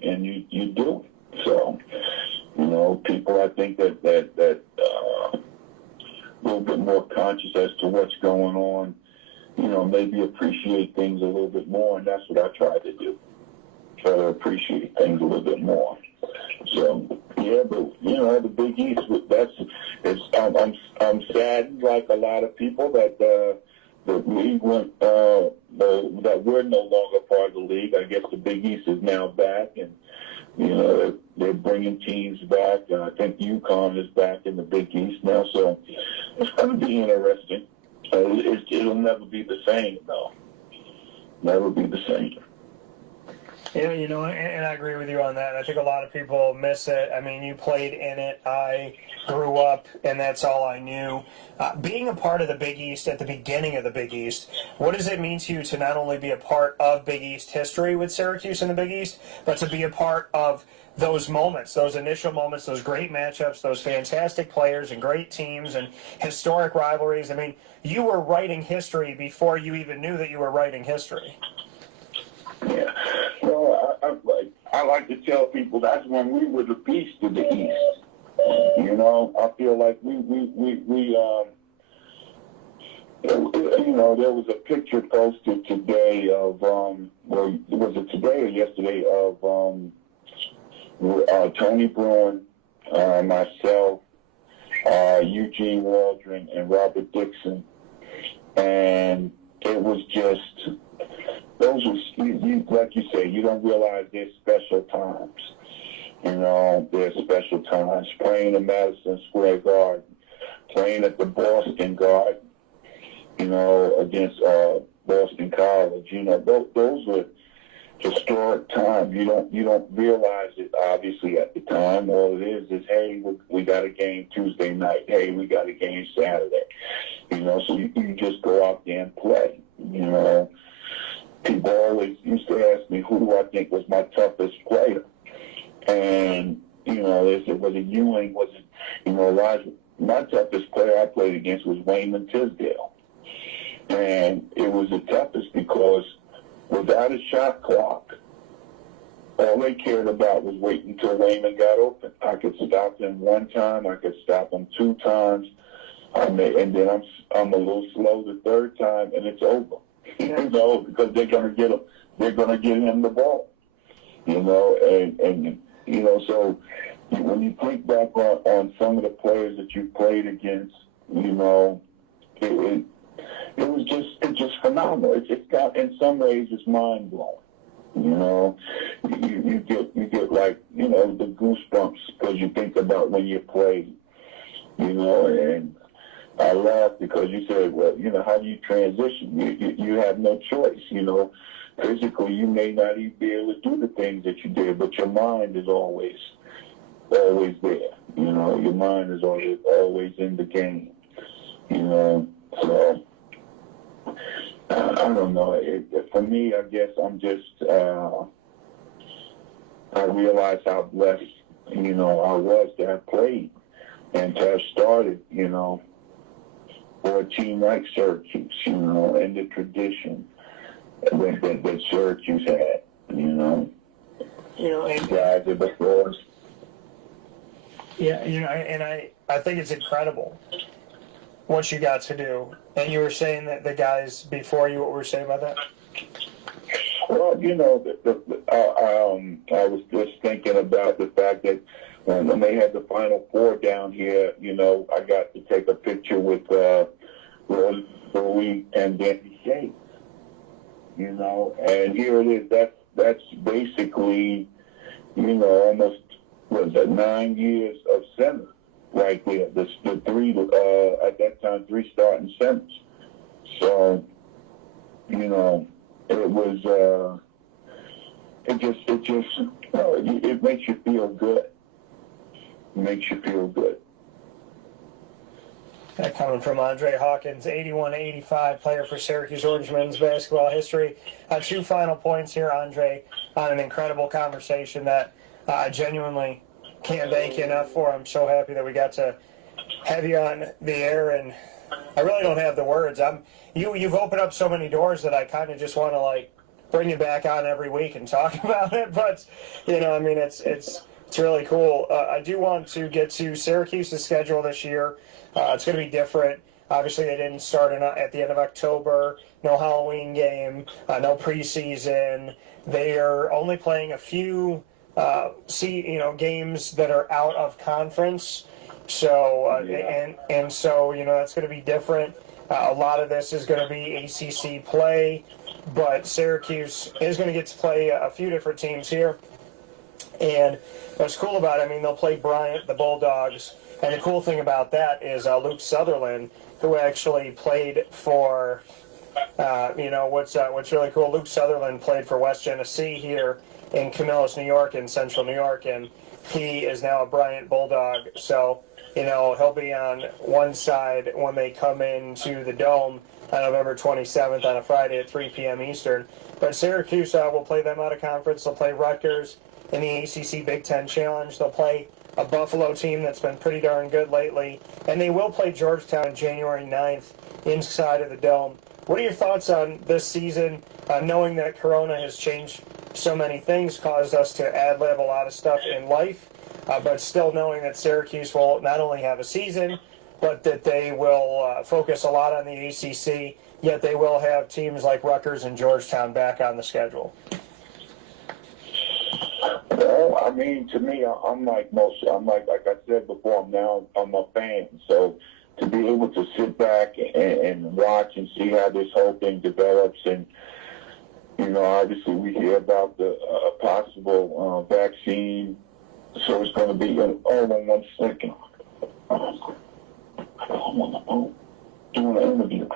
do it. So, people, I think that a little bit more conscious as to what's going on, maybe appreciate things a little bit more, and that's what I try to do. Try to appreciate things a little bit more. So, yeah, but the Big East, I'm saddened, like a lot of people, that the league went, that we're no longer part of the league. I guess the Big East is now back, and they're bringing teams back. I think UConn is back in the Big East now, so it's going to be interesting. It'll never be the same, though. Never be the same. Yeah, and I agree with you on that. I think a lot of people miss it. I mean, you played in it. I grew up, and that's all I knew. Being a part of the Big East at the beginning of the Big East, what does it mean to you to not only be a part of Big East history with Syracuse in the Big East, but to be a part of those moments, those initial moments, those great matchups, those fantastic players and great teams and historic rivalries? I mean, you were writing history before you even knew that you were writing history. Yeah. Well, I like to tell people that's when we were the beast of the East. I feel like there was a picture posted today of, was it today or yesterday, of Tony Bruin, myself, Eugene Waldron, and Robert Dixon. And it was just, those were, like you say, you don't realize there's special times. There's special times. Playing in Madison Square Garden, playing at the Boston Garden, against Boston College. Those were historic times. You don't realize it, obviously, at the time. All it is, hey, we got a game Tuesday night. Hey, we got a game Saturday. So you just go out there and play. People always used to ask me, who do I think was my toughest player? And, they said, was it Ewing? Was it, Elijah? My toughest player I played against was Wayman Tisdale. And it was the toughest because without a shot clock, all they cared about was waiting until Wayman got open. I could stop him one time. I could stop him two times. And then I'm a little slow the third time, and it's over. Because they're going to get him. They're going to get him the ball. So when you think back on some of the players that you played against, it was just phenomenal. It's got, in some ways, it's mind blowing. You get like the goosebumps because you think about when you played. And I laugh because you said, well, how do you transition? You have no choice. Physically, you may not even be able to do the things that you did, but your mind is always there. Your mind is always in the game. So I don't know. For me, I guess I'm just I realize how blessed I was to have played and to have started. For a team like Syracuse, and the tradition that Syracuse had, guys are before us. Yeah, and I think it's incredible what you got to do. And you were saying that the guys before you, what were saying about that? Well, I was just thinking about the fact that when they had the Final Four down here, I got to take a picture with Roy Bowie and Danny Shea. And here it is. That's basically, almost, 9 years of center right there. The three, at that time, 3 starting centers. So, it was, it makes you feel good. It makes you feel good. That coming from Andre Hawkins, 81-85, player for Syracuse Orange men's basketball history. 2 final points here, Andre, on an incredible conversation that I genuinely can't thank you enough for. I'm so happy that we got to have you on the air, and I really don't have the words. You've opened up so many doors that I kind of just want to bring you back on every week and talk about it. But it's really cool. I do want to get to Syracuse's schedule this year. It's going to be different. Obviously, they didn't start at the end of October. No Halloween game. No preseason. They are only playing a few games that are out of conference. So so that's going to be different. A lot of this is going to be ACC play, but Syracuse is going to get to play a few different teams here. And what's cool about it, they'll play Bryant, the Bulldogs. And the cool thing about that is Luke Sutherland, who actually played for, what's really cool, Luke Sutherland played for West Genesee here in Camillus, New York, in central New York, and he is now a Bryant Bulldog. So, he'll be on one side when they come into the Dome on November 27th on a Friday at 3 p.m. Eastern. But Syracuse will play them out of conference. They'll play Rutgers in the ACC Big Ten Challenge. They'll play a Buffalo team that's been pretty darn good lately. And they will play Georgetown on January 9th inside of the Dome. What are your thoughts on this season, knowing that Corona has changed so many things, caused us to ad-lib a lot of stuff in life, but still knowing that Syracuse will not only have a season, but that they will focus a lot on the ACC, yet they will have teams like Rutgers and Georgetown back on the schedule? Well, to me, I'm like I said before, I'm a fan. So to be able to sit back and watch and see how this whole thing develops, and obviously we hear about the possible vaccine. So it's going to be. Hold on 1 second. I'm doing an interview.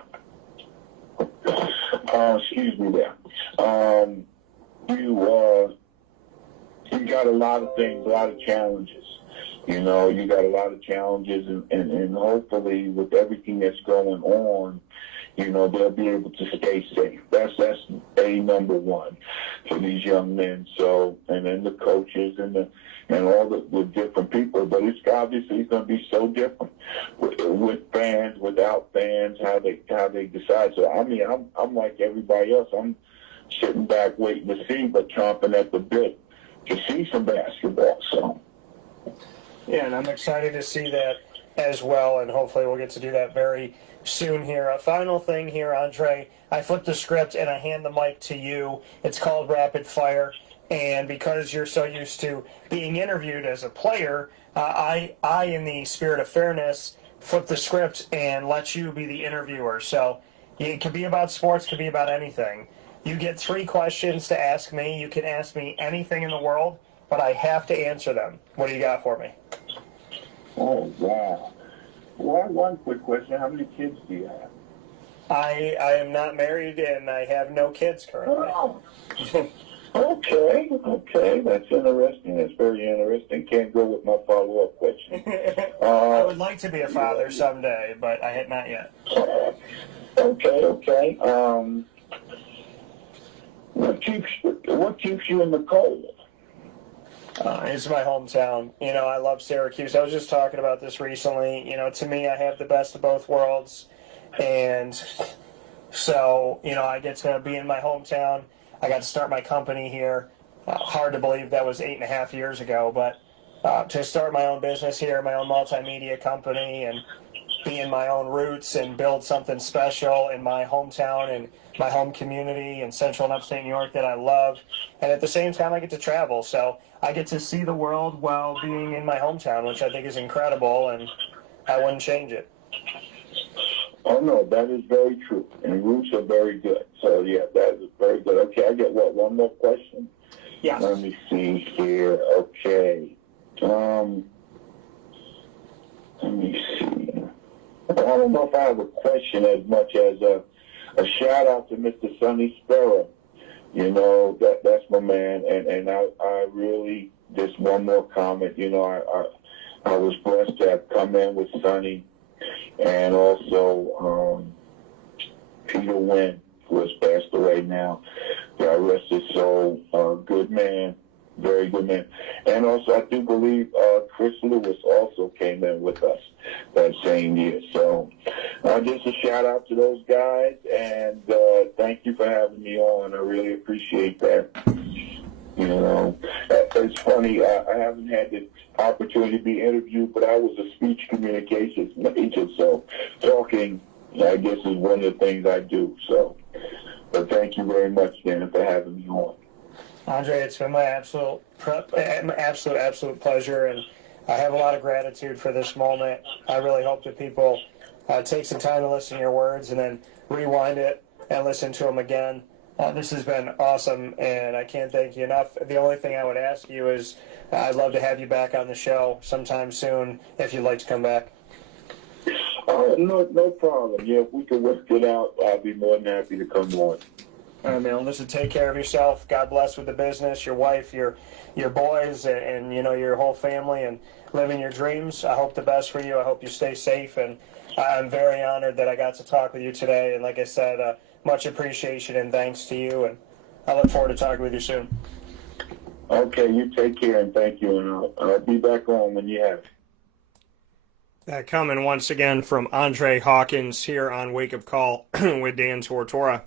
Excuse me there. You got a lot of things, a lot of challenges. You got a lot of challenges, and hopefully with everything that's going on, they'll be able to stay safe. That's a number one for these young men. So, and then the coaches and all the different people. But it's obviously going to be so different with fans, without fans, how they decide. So I'm like everybody else. I'm sitting back waiting to see, but chomping at the bit to see some basketball. So. Yeah, and I'm excited to see that as well, and hopefully we'll get to do that very soon here. A final thing here, Andre. I flip the script and I hand the mic to you. It's called Rapid Fire, and because you're so used to being interviewed as a player, I, in the spirit of fairness, flip the script and let you be the interviewer. So it could be about sports, it could be about anything. You get 3 questions to ask me. You can ask me anything in the world, but I have to answer them. What do you got for me? Oh, wow. Well, one quick question. How many kids do you have? I am not married, and I have no kids currently. Oh. Okay. That's interesting. That's very interesting. Can't go with my follow-up question. I would like to be a father someday, but I had not yet. Okay. What keeps you in the cold? It's my hometown. I love Syracuse. I was just talking about this recently. To me, I have the best of both worlds. And so, I get to be in my hometown. I got to start my company here. Hard to believe that was 8.5 years ago, but to start my own business here, my own multimedia company, and be in my own roots and build something special in my hometown and my home community in central and upstate New York that I love. And at the same time, I get to travel. So I get to see the world while being in my hometown, which I think is incredible, and I wouldn't change it. Oh, no, that is very true. And roots are very good. So, yeah, that is very good. Okay, I get one more question? Yeah. Let me see here. Okay. Let me see. I don't know if I have a question as much as a shout out to Mr. Sonny Sparrow. You know, that's my man. And I really, just one more comment, you know, I was blessed to have come in with Sonny, and also Peter Wynn, who has passed away now. God rest his soul. Good man, very good man. And also, I do believe Chris Lewis also came in with us that same year. So just a shout out to those guys, and thank you for having me on. I really appreciate that. You know, it's funny, I haven't had the opportunity to be interviewed, but I was a speech communications major, so talking, I guess, is one of the things I do. So, but thank you very much, Dan, for having me on. Andre, it's been my absolute pleasure, and I have a lot of gratitude for this moment. I really hope that people take some time to listen to your words and then rewind it and listen to them again. This has been awesome, and I can't thank you enough. The only thing I would ask you is I'd love to have you back on the show sometime soon if you'd like to come back. No problem. Yeah, if we can work it out, I'll be more than happy to come on. All right, man. Listen, take care of yourself. God bless with the business, your wife, your boys, and you know, your whole family, and living your dreams. I hope the best for you. I hope you stay safe, and I'm very honored that I got to talk with you today. And like I said, much appreciation and thanks to you. And I look forward to talking with you soon. Okay, you take care and thank you, and I'll be back on when you have it. That coming once again from Andre Hawkins here on Wake Up Call with Dan Tortora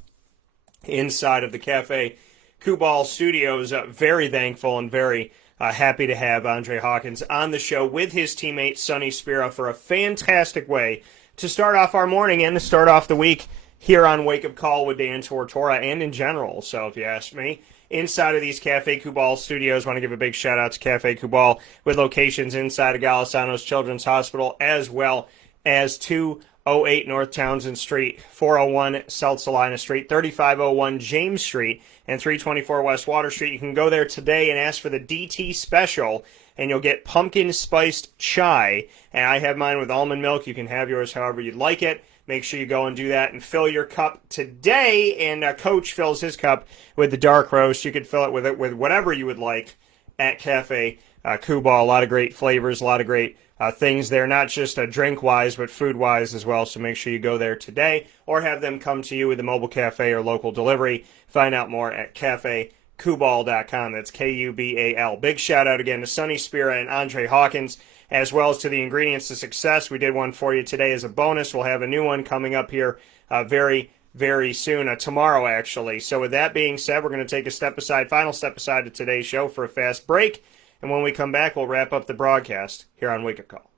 inside of the Cafe Kubal Studios. Very thankful and very happy to have Andre Hawkins on the show with his teammate Sonny Spira for a fantastic way to start off our morning and to start off the week here on Wake Up Call with Dan Tortora and in general. So if you ask me, inside of these Cafe Kubal studios, want to give a big shout out to Cafe Kubal with locations inside of Golisano's Children's Hospital as well as 208 North Townsend Street, 401 South Salina Street, 3501 James Street, and 324 West Water Street. You can go there today and ask for the DT special, and you'll get pumpkin spiced chai. And I have mine with almond milk. You can have yours however you'd like it. Make sure you go and do that and fill your cup today. And Coach fills his cup with the dark roast. You can fill it with whatever you would like at Cafe Kubal. A lot of great flavors, a lot of great things there, not just drink-wise, but food-wise as well. So make sure you go there today or have them come to you with a mobile cafe or local delivery. Find out more at cafekubal.com. That's Kubal. Big shout-out again to Sonny Spira and Andre Hawkins, as well as to the Ingredients to Success. We did one for you today as a bonus. We'll have a new one coming up here very, very soon, tomorrow actually. So with that being said, we're going to take a final step aside of today's show for a fast break. And when we come back, we'll wrap up the broadcast here on Wake Up Call.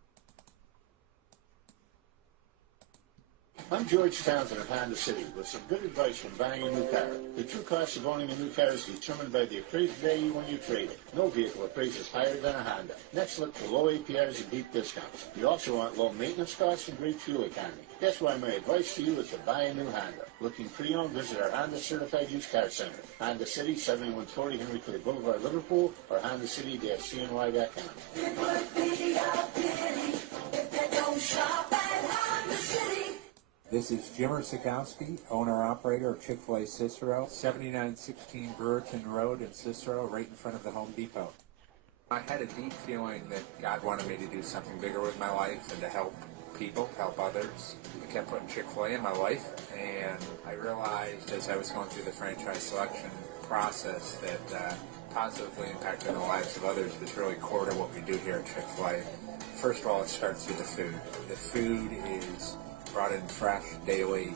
I'm George Townsend of Honda City with some good advice from buying a new car. The true cost of owning a new car is determined by the appraised value when you trade it. No vehicle appraises higher than a Honda. Next, look for low APRs and deep discounts. You also want low maintenance costs and great fuel economy. That's why my advice to you is to buy a new Honda. Looking pre-owned, visit our Honda Certified Used Car Center. Honda City, 7140 Henry Clay Boulevard, Liverpool, or HondaCity-CNY.com. It would be a pity if they don't shop at Honda City. This is Jimmer Sikowski, owner-operator of Chick-fil-A Cicero, 7916 Brewerton Road in Cicero, right in front of the Home Depot. I had a deep feeling that God wanted me to do something bigger with my life and to help people, help others. I kept putting Chick-fil-A in my life, and I realized as I was going through the franchise selection process that positively impacting the lives of others was really core to what we do here at Chick-fil-A. First of all, it starts with the food. The food is brought in fresh daily.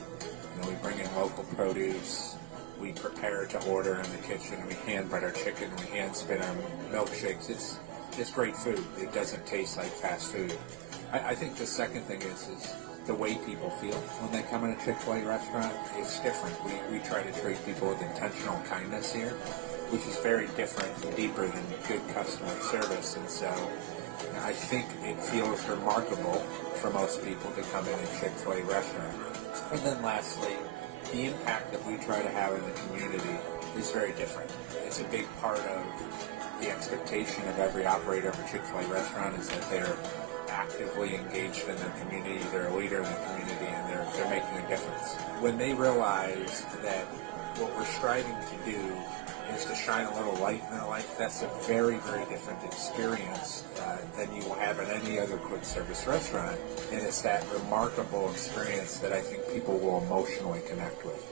We bring in local produce. we prepare to order in the kitchen, and we hand bread our chicken, and we hand spin our milkshakes. It's just great food. It doesn't taste like fast food. I think the second thing is the way people feel when they come in a Chick-fil-A restaurant. It's different. We try to treat people with intentional kindness here, which is very different and deeper than good customer service. And so I think it feels remarkable for most people to come in a Chick-fil-A restaurant. And then lastly, the impact that we try to have in the community is very different. It's a big part of the expectation of every operator of a Chick-fil-A restaurant is that they're actively engaged in their community, they're a leader in the community, and they're making a difference. When they realize that what we're striving to do is to shine a little light in their life, that's a very, very different experience than you will have at any other quick service restaurant. And it's that remarkable experience that I think people will emotionally connect with.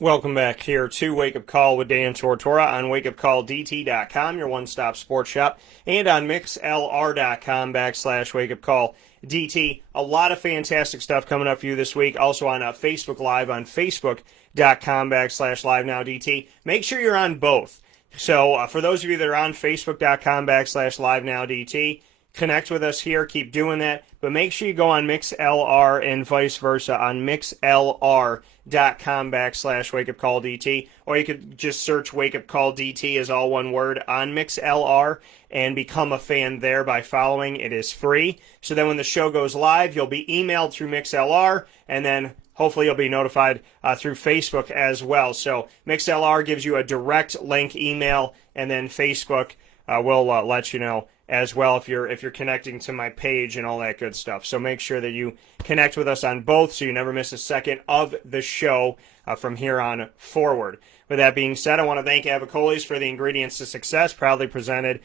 Welcome back here to Wake Up Call with Dan Tortora on WakeUpCallDT.com, your one-stop sports shop, and on MixLR.com/WakeUpCallDT. A lot of fantastic stuff coming up for you this week. Also on Facebook Live on Facebook.com/LiveNowDT. Make sure you're on both. So for those of you that are on Facebook.com/LiveNowDT, connect with us here. Keep doing that. But make sure you go on MixLR and vice versa on MixLR.com/WakeUpCallDT, or you could just search Wake Up Call DT as all one word on MixLR and become a fan there by following. It is free. So then when the show goes live, you'll be emailed through MixLR, and then hopefully you'll be notified through Facebook as well. So MixLR gives you a direct link email, and then Facebook will let you know as well if you're connecting to my page and all that good stuff. So make sure that you connect with us on both so you never miss a second of the show from here on forward. With that being said, I want to thank Avicoli's for the ingredients to success, proudly presented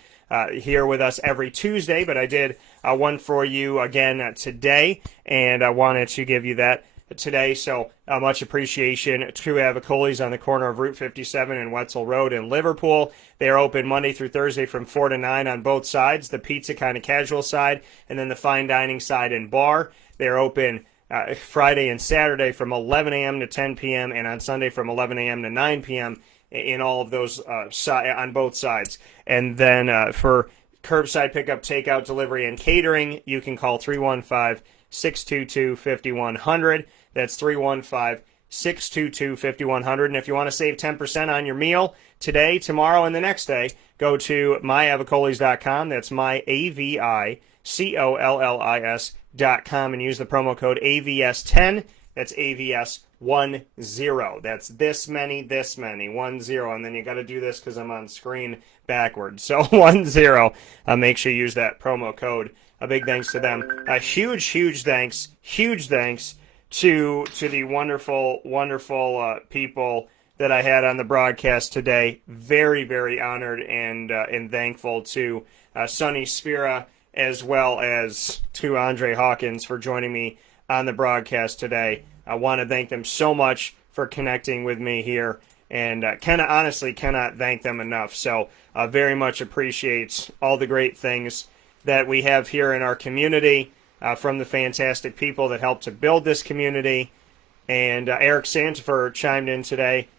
here with us every Tuesday, but I did one for you again today, and I wanted to give you that today. So much appreciation to Avicoli's on the corner of Route 57 and Wetzel Road in Liverpool. They are open Monday through Thursday from 4 to 9 on both sides, the pizza kind of casual side and then the fine dining side and bar. They're open Friday and Saturday from 11 a.m. to 10 p.m. and on Sunday from 11 a.m. to 9 p.m. in all of those on both sides. And then for curbside pickup, takeout, delivery, and catering, you can call 315-622-5100. That's 315-622-5100. And if you want to save 10% on your meal today, tomorrow, and the next day, go to myavicoli's.com. That's myaviccollis.com and use the promo code AVS10. That's AVS10. That's this many, 10. And then you got to do this because I'm on screen backwards. So 10. Make sure you use that promo code. A big thanks to them. A huge thanks to the wonderful people that I had on the broadcast today. Very, very honored and thankful to Sonny Spira as well as to Andre Hawkins for joining me on the broadcast today. I want to thank them so much for connecting with me here, and honestly cannot thank them enough. So very much appreciate all the great things that we have here in our community. From the fantastic people that helped to build this community. And Eric Santifer chimed in today,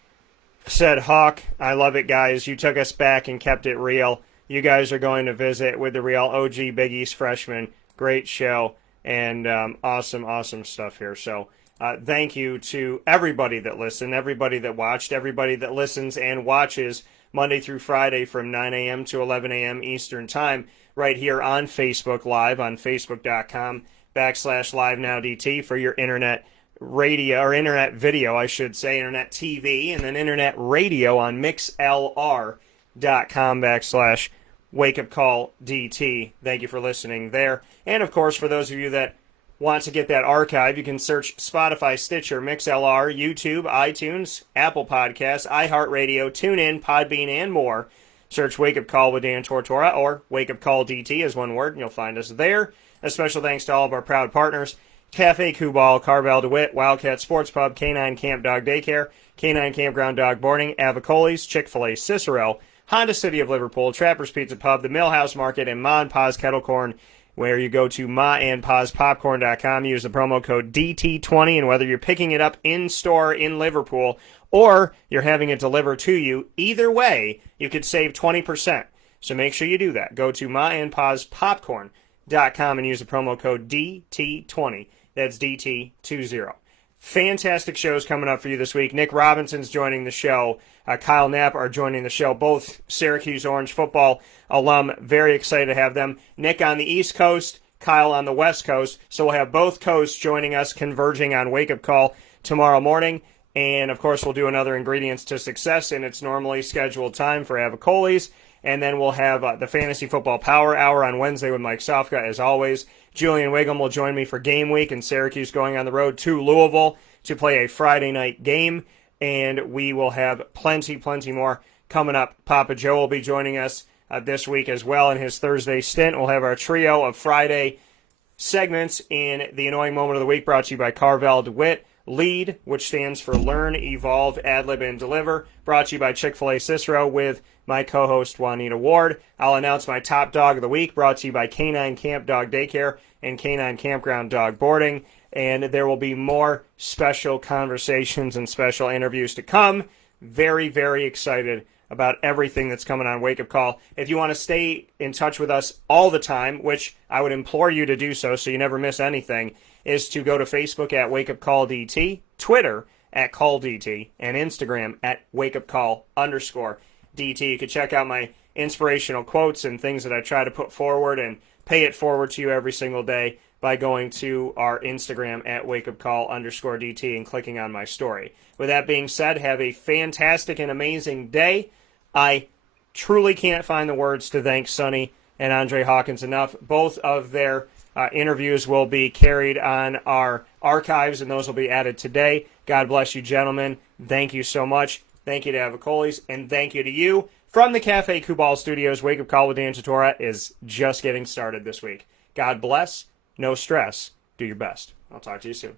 said, Hawk, I love it, guys. You took us back and kept it real. You guys are going to visit with the real OG Big East freshmen. Great show and awesome stuff here. So thank you to everybody that listened, everybody that watched, everybody that listens and watches Monday through Friday from 9 a.m. to 11 a.m. Eastern Time. Right here on Facebook Live on Facebook.com/LiveNowDT for your internet radio, or internet video, I should say, internet TV, and then internet radio on MixLR.com/WakeUpCallDT. Thank you for listening there. And of course, for those of you that want to get that archive, you can search Spotify, Stitcher, MixLR, YouTube, iTunes, Apple Podcasts, iHeartRadio, TuneIn, Podbean, and more. Search Wake Up Call with Dan Tortora or Wake Up Call DT as one word, and you'll find us there. A special thanks to all of our proud partners: Cafe Kubal, Carvel DeWitt, Wildcat Sports Pub, Canine Camp Dog Daycare, Canine Campground Dog Boarding, Avicoli's, Chick-fil-A Cicero, Honda City of Liverpool, Trapper's Pizza Pub, the Millhouse Market, and Ma and Pa's Kettle Corn where you go to maandpazpopcorn.com, use the promo code DT20, and whether you're picking it up in store in Liverpool or you're having it delivered to you, either way, you could save 20%. So make sure you do that. Go to maandpazpopcorn.com and use the promo code DT20. That's DT20. Fantastic shows coming up for you this week. Nick Robinson's joining the show. Kyle Knapp are joining the show. Both Syracuse Orange football alum. Very excited to have them. Nick on the East Coast, Kyle on the West Coast. So we'll have both coasts joining us, converging on Wake Up Call tomorrow morning. And, of course, we'll do another Ingredients to Success in its normally scheduled time for Avocolis. And then we'll have the Fantasy Football Power Hour on Wednesday with Mike Sofka, as always. Julian Wiggum will join me for game week, and Syracuse going on the road to Louisville to play a Friday night game. And we will have plenty more coming up. Papa Joe will be joining us this week as well in his Thursday stint. We'll have our trio of Friday segments in the Annoying Moment of the Week, brought to you by Carvel DeWitt. LEAD, which stands for Learn, Evolve, Ad-Lib, and Deliver, brought to you by Chick-fil-A Cicero with my co-host Juanita Ward. I'll announce my top dog of the week, brought to you by Canine Camp Dog Daycare and Canine Campground Dog Boarding. And there will be more special conversations and special interviews to come. Very, very excited about everything that's coming on Wake Up Call. If you want to stay in touch with us all the time, which I would implore you to do so you never miss anything, is to go to Facebook at Wake Up Call DT, Twitter at Call DT, and Instagram at WakeUpCall_DT. You can check out my inspirational quotes and things that I try to put forward and pay it forward to you every single day by going to our Instagram at WakeUpCall_DT and clicking on my story. With that being said, have a fantastic and amazing day. I truly can't find the words to thank Sonny and Andre Hawkins enough. Both of their interviews will be carried on our archives, and those will be added today. God bless you, gentlemen. Thank you so much. Thank you to Avocolis, and thank you to you. From the Cafe Kubal Studios, Wake Up Call with Dan Tortora is just getting started this week. God bless. No stress. Do your best. I'll talk to you soon.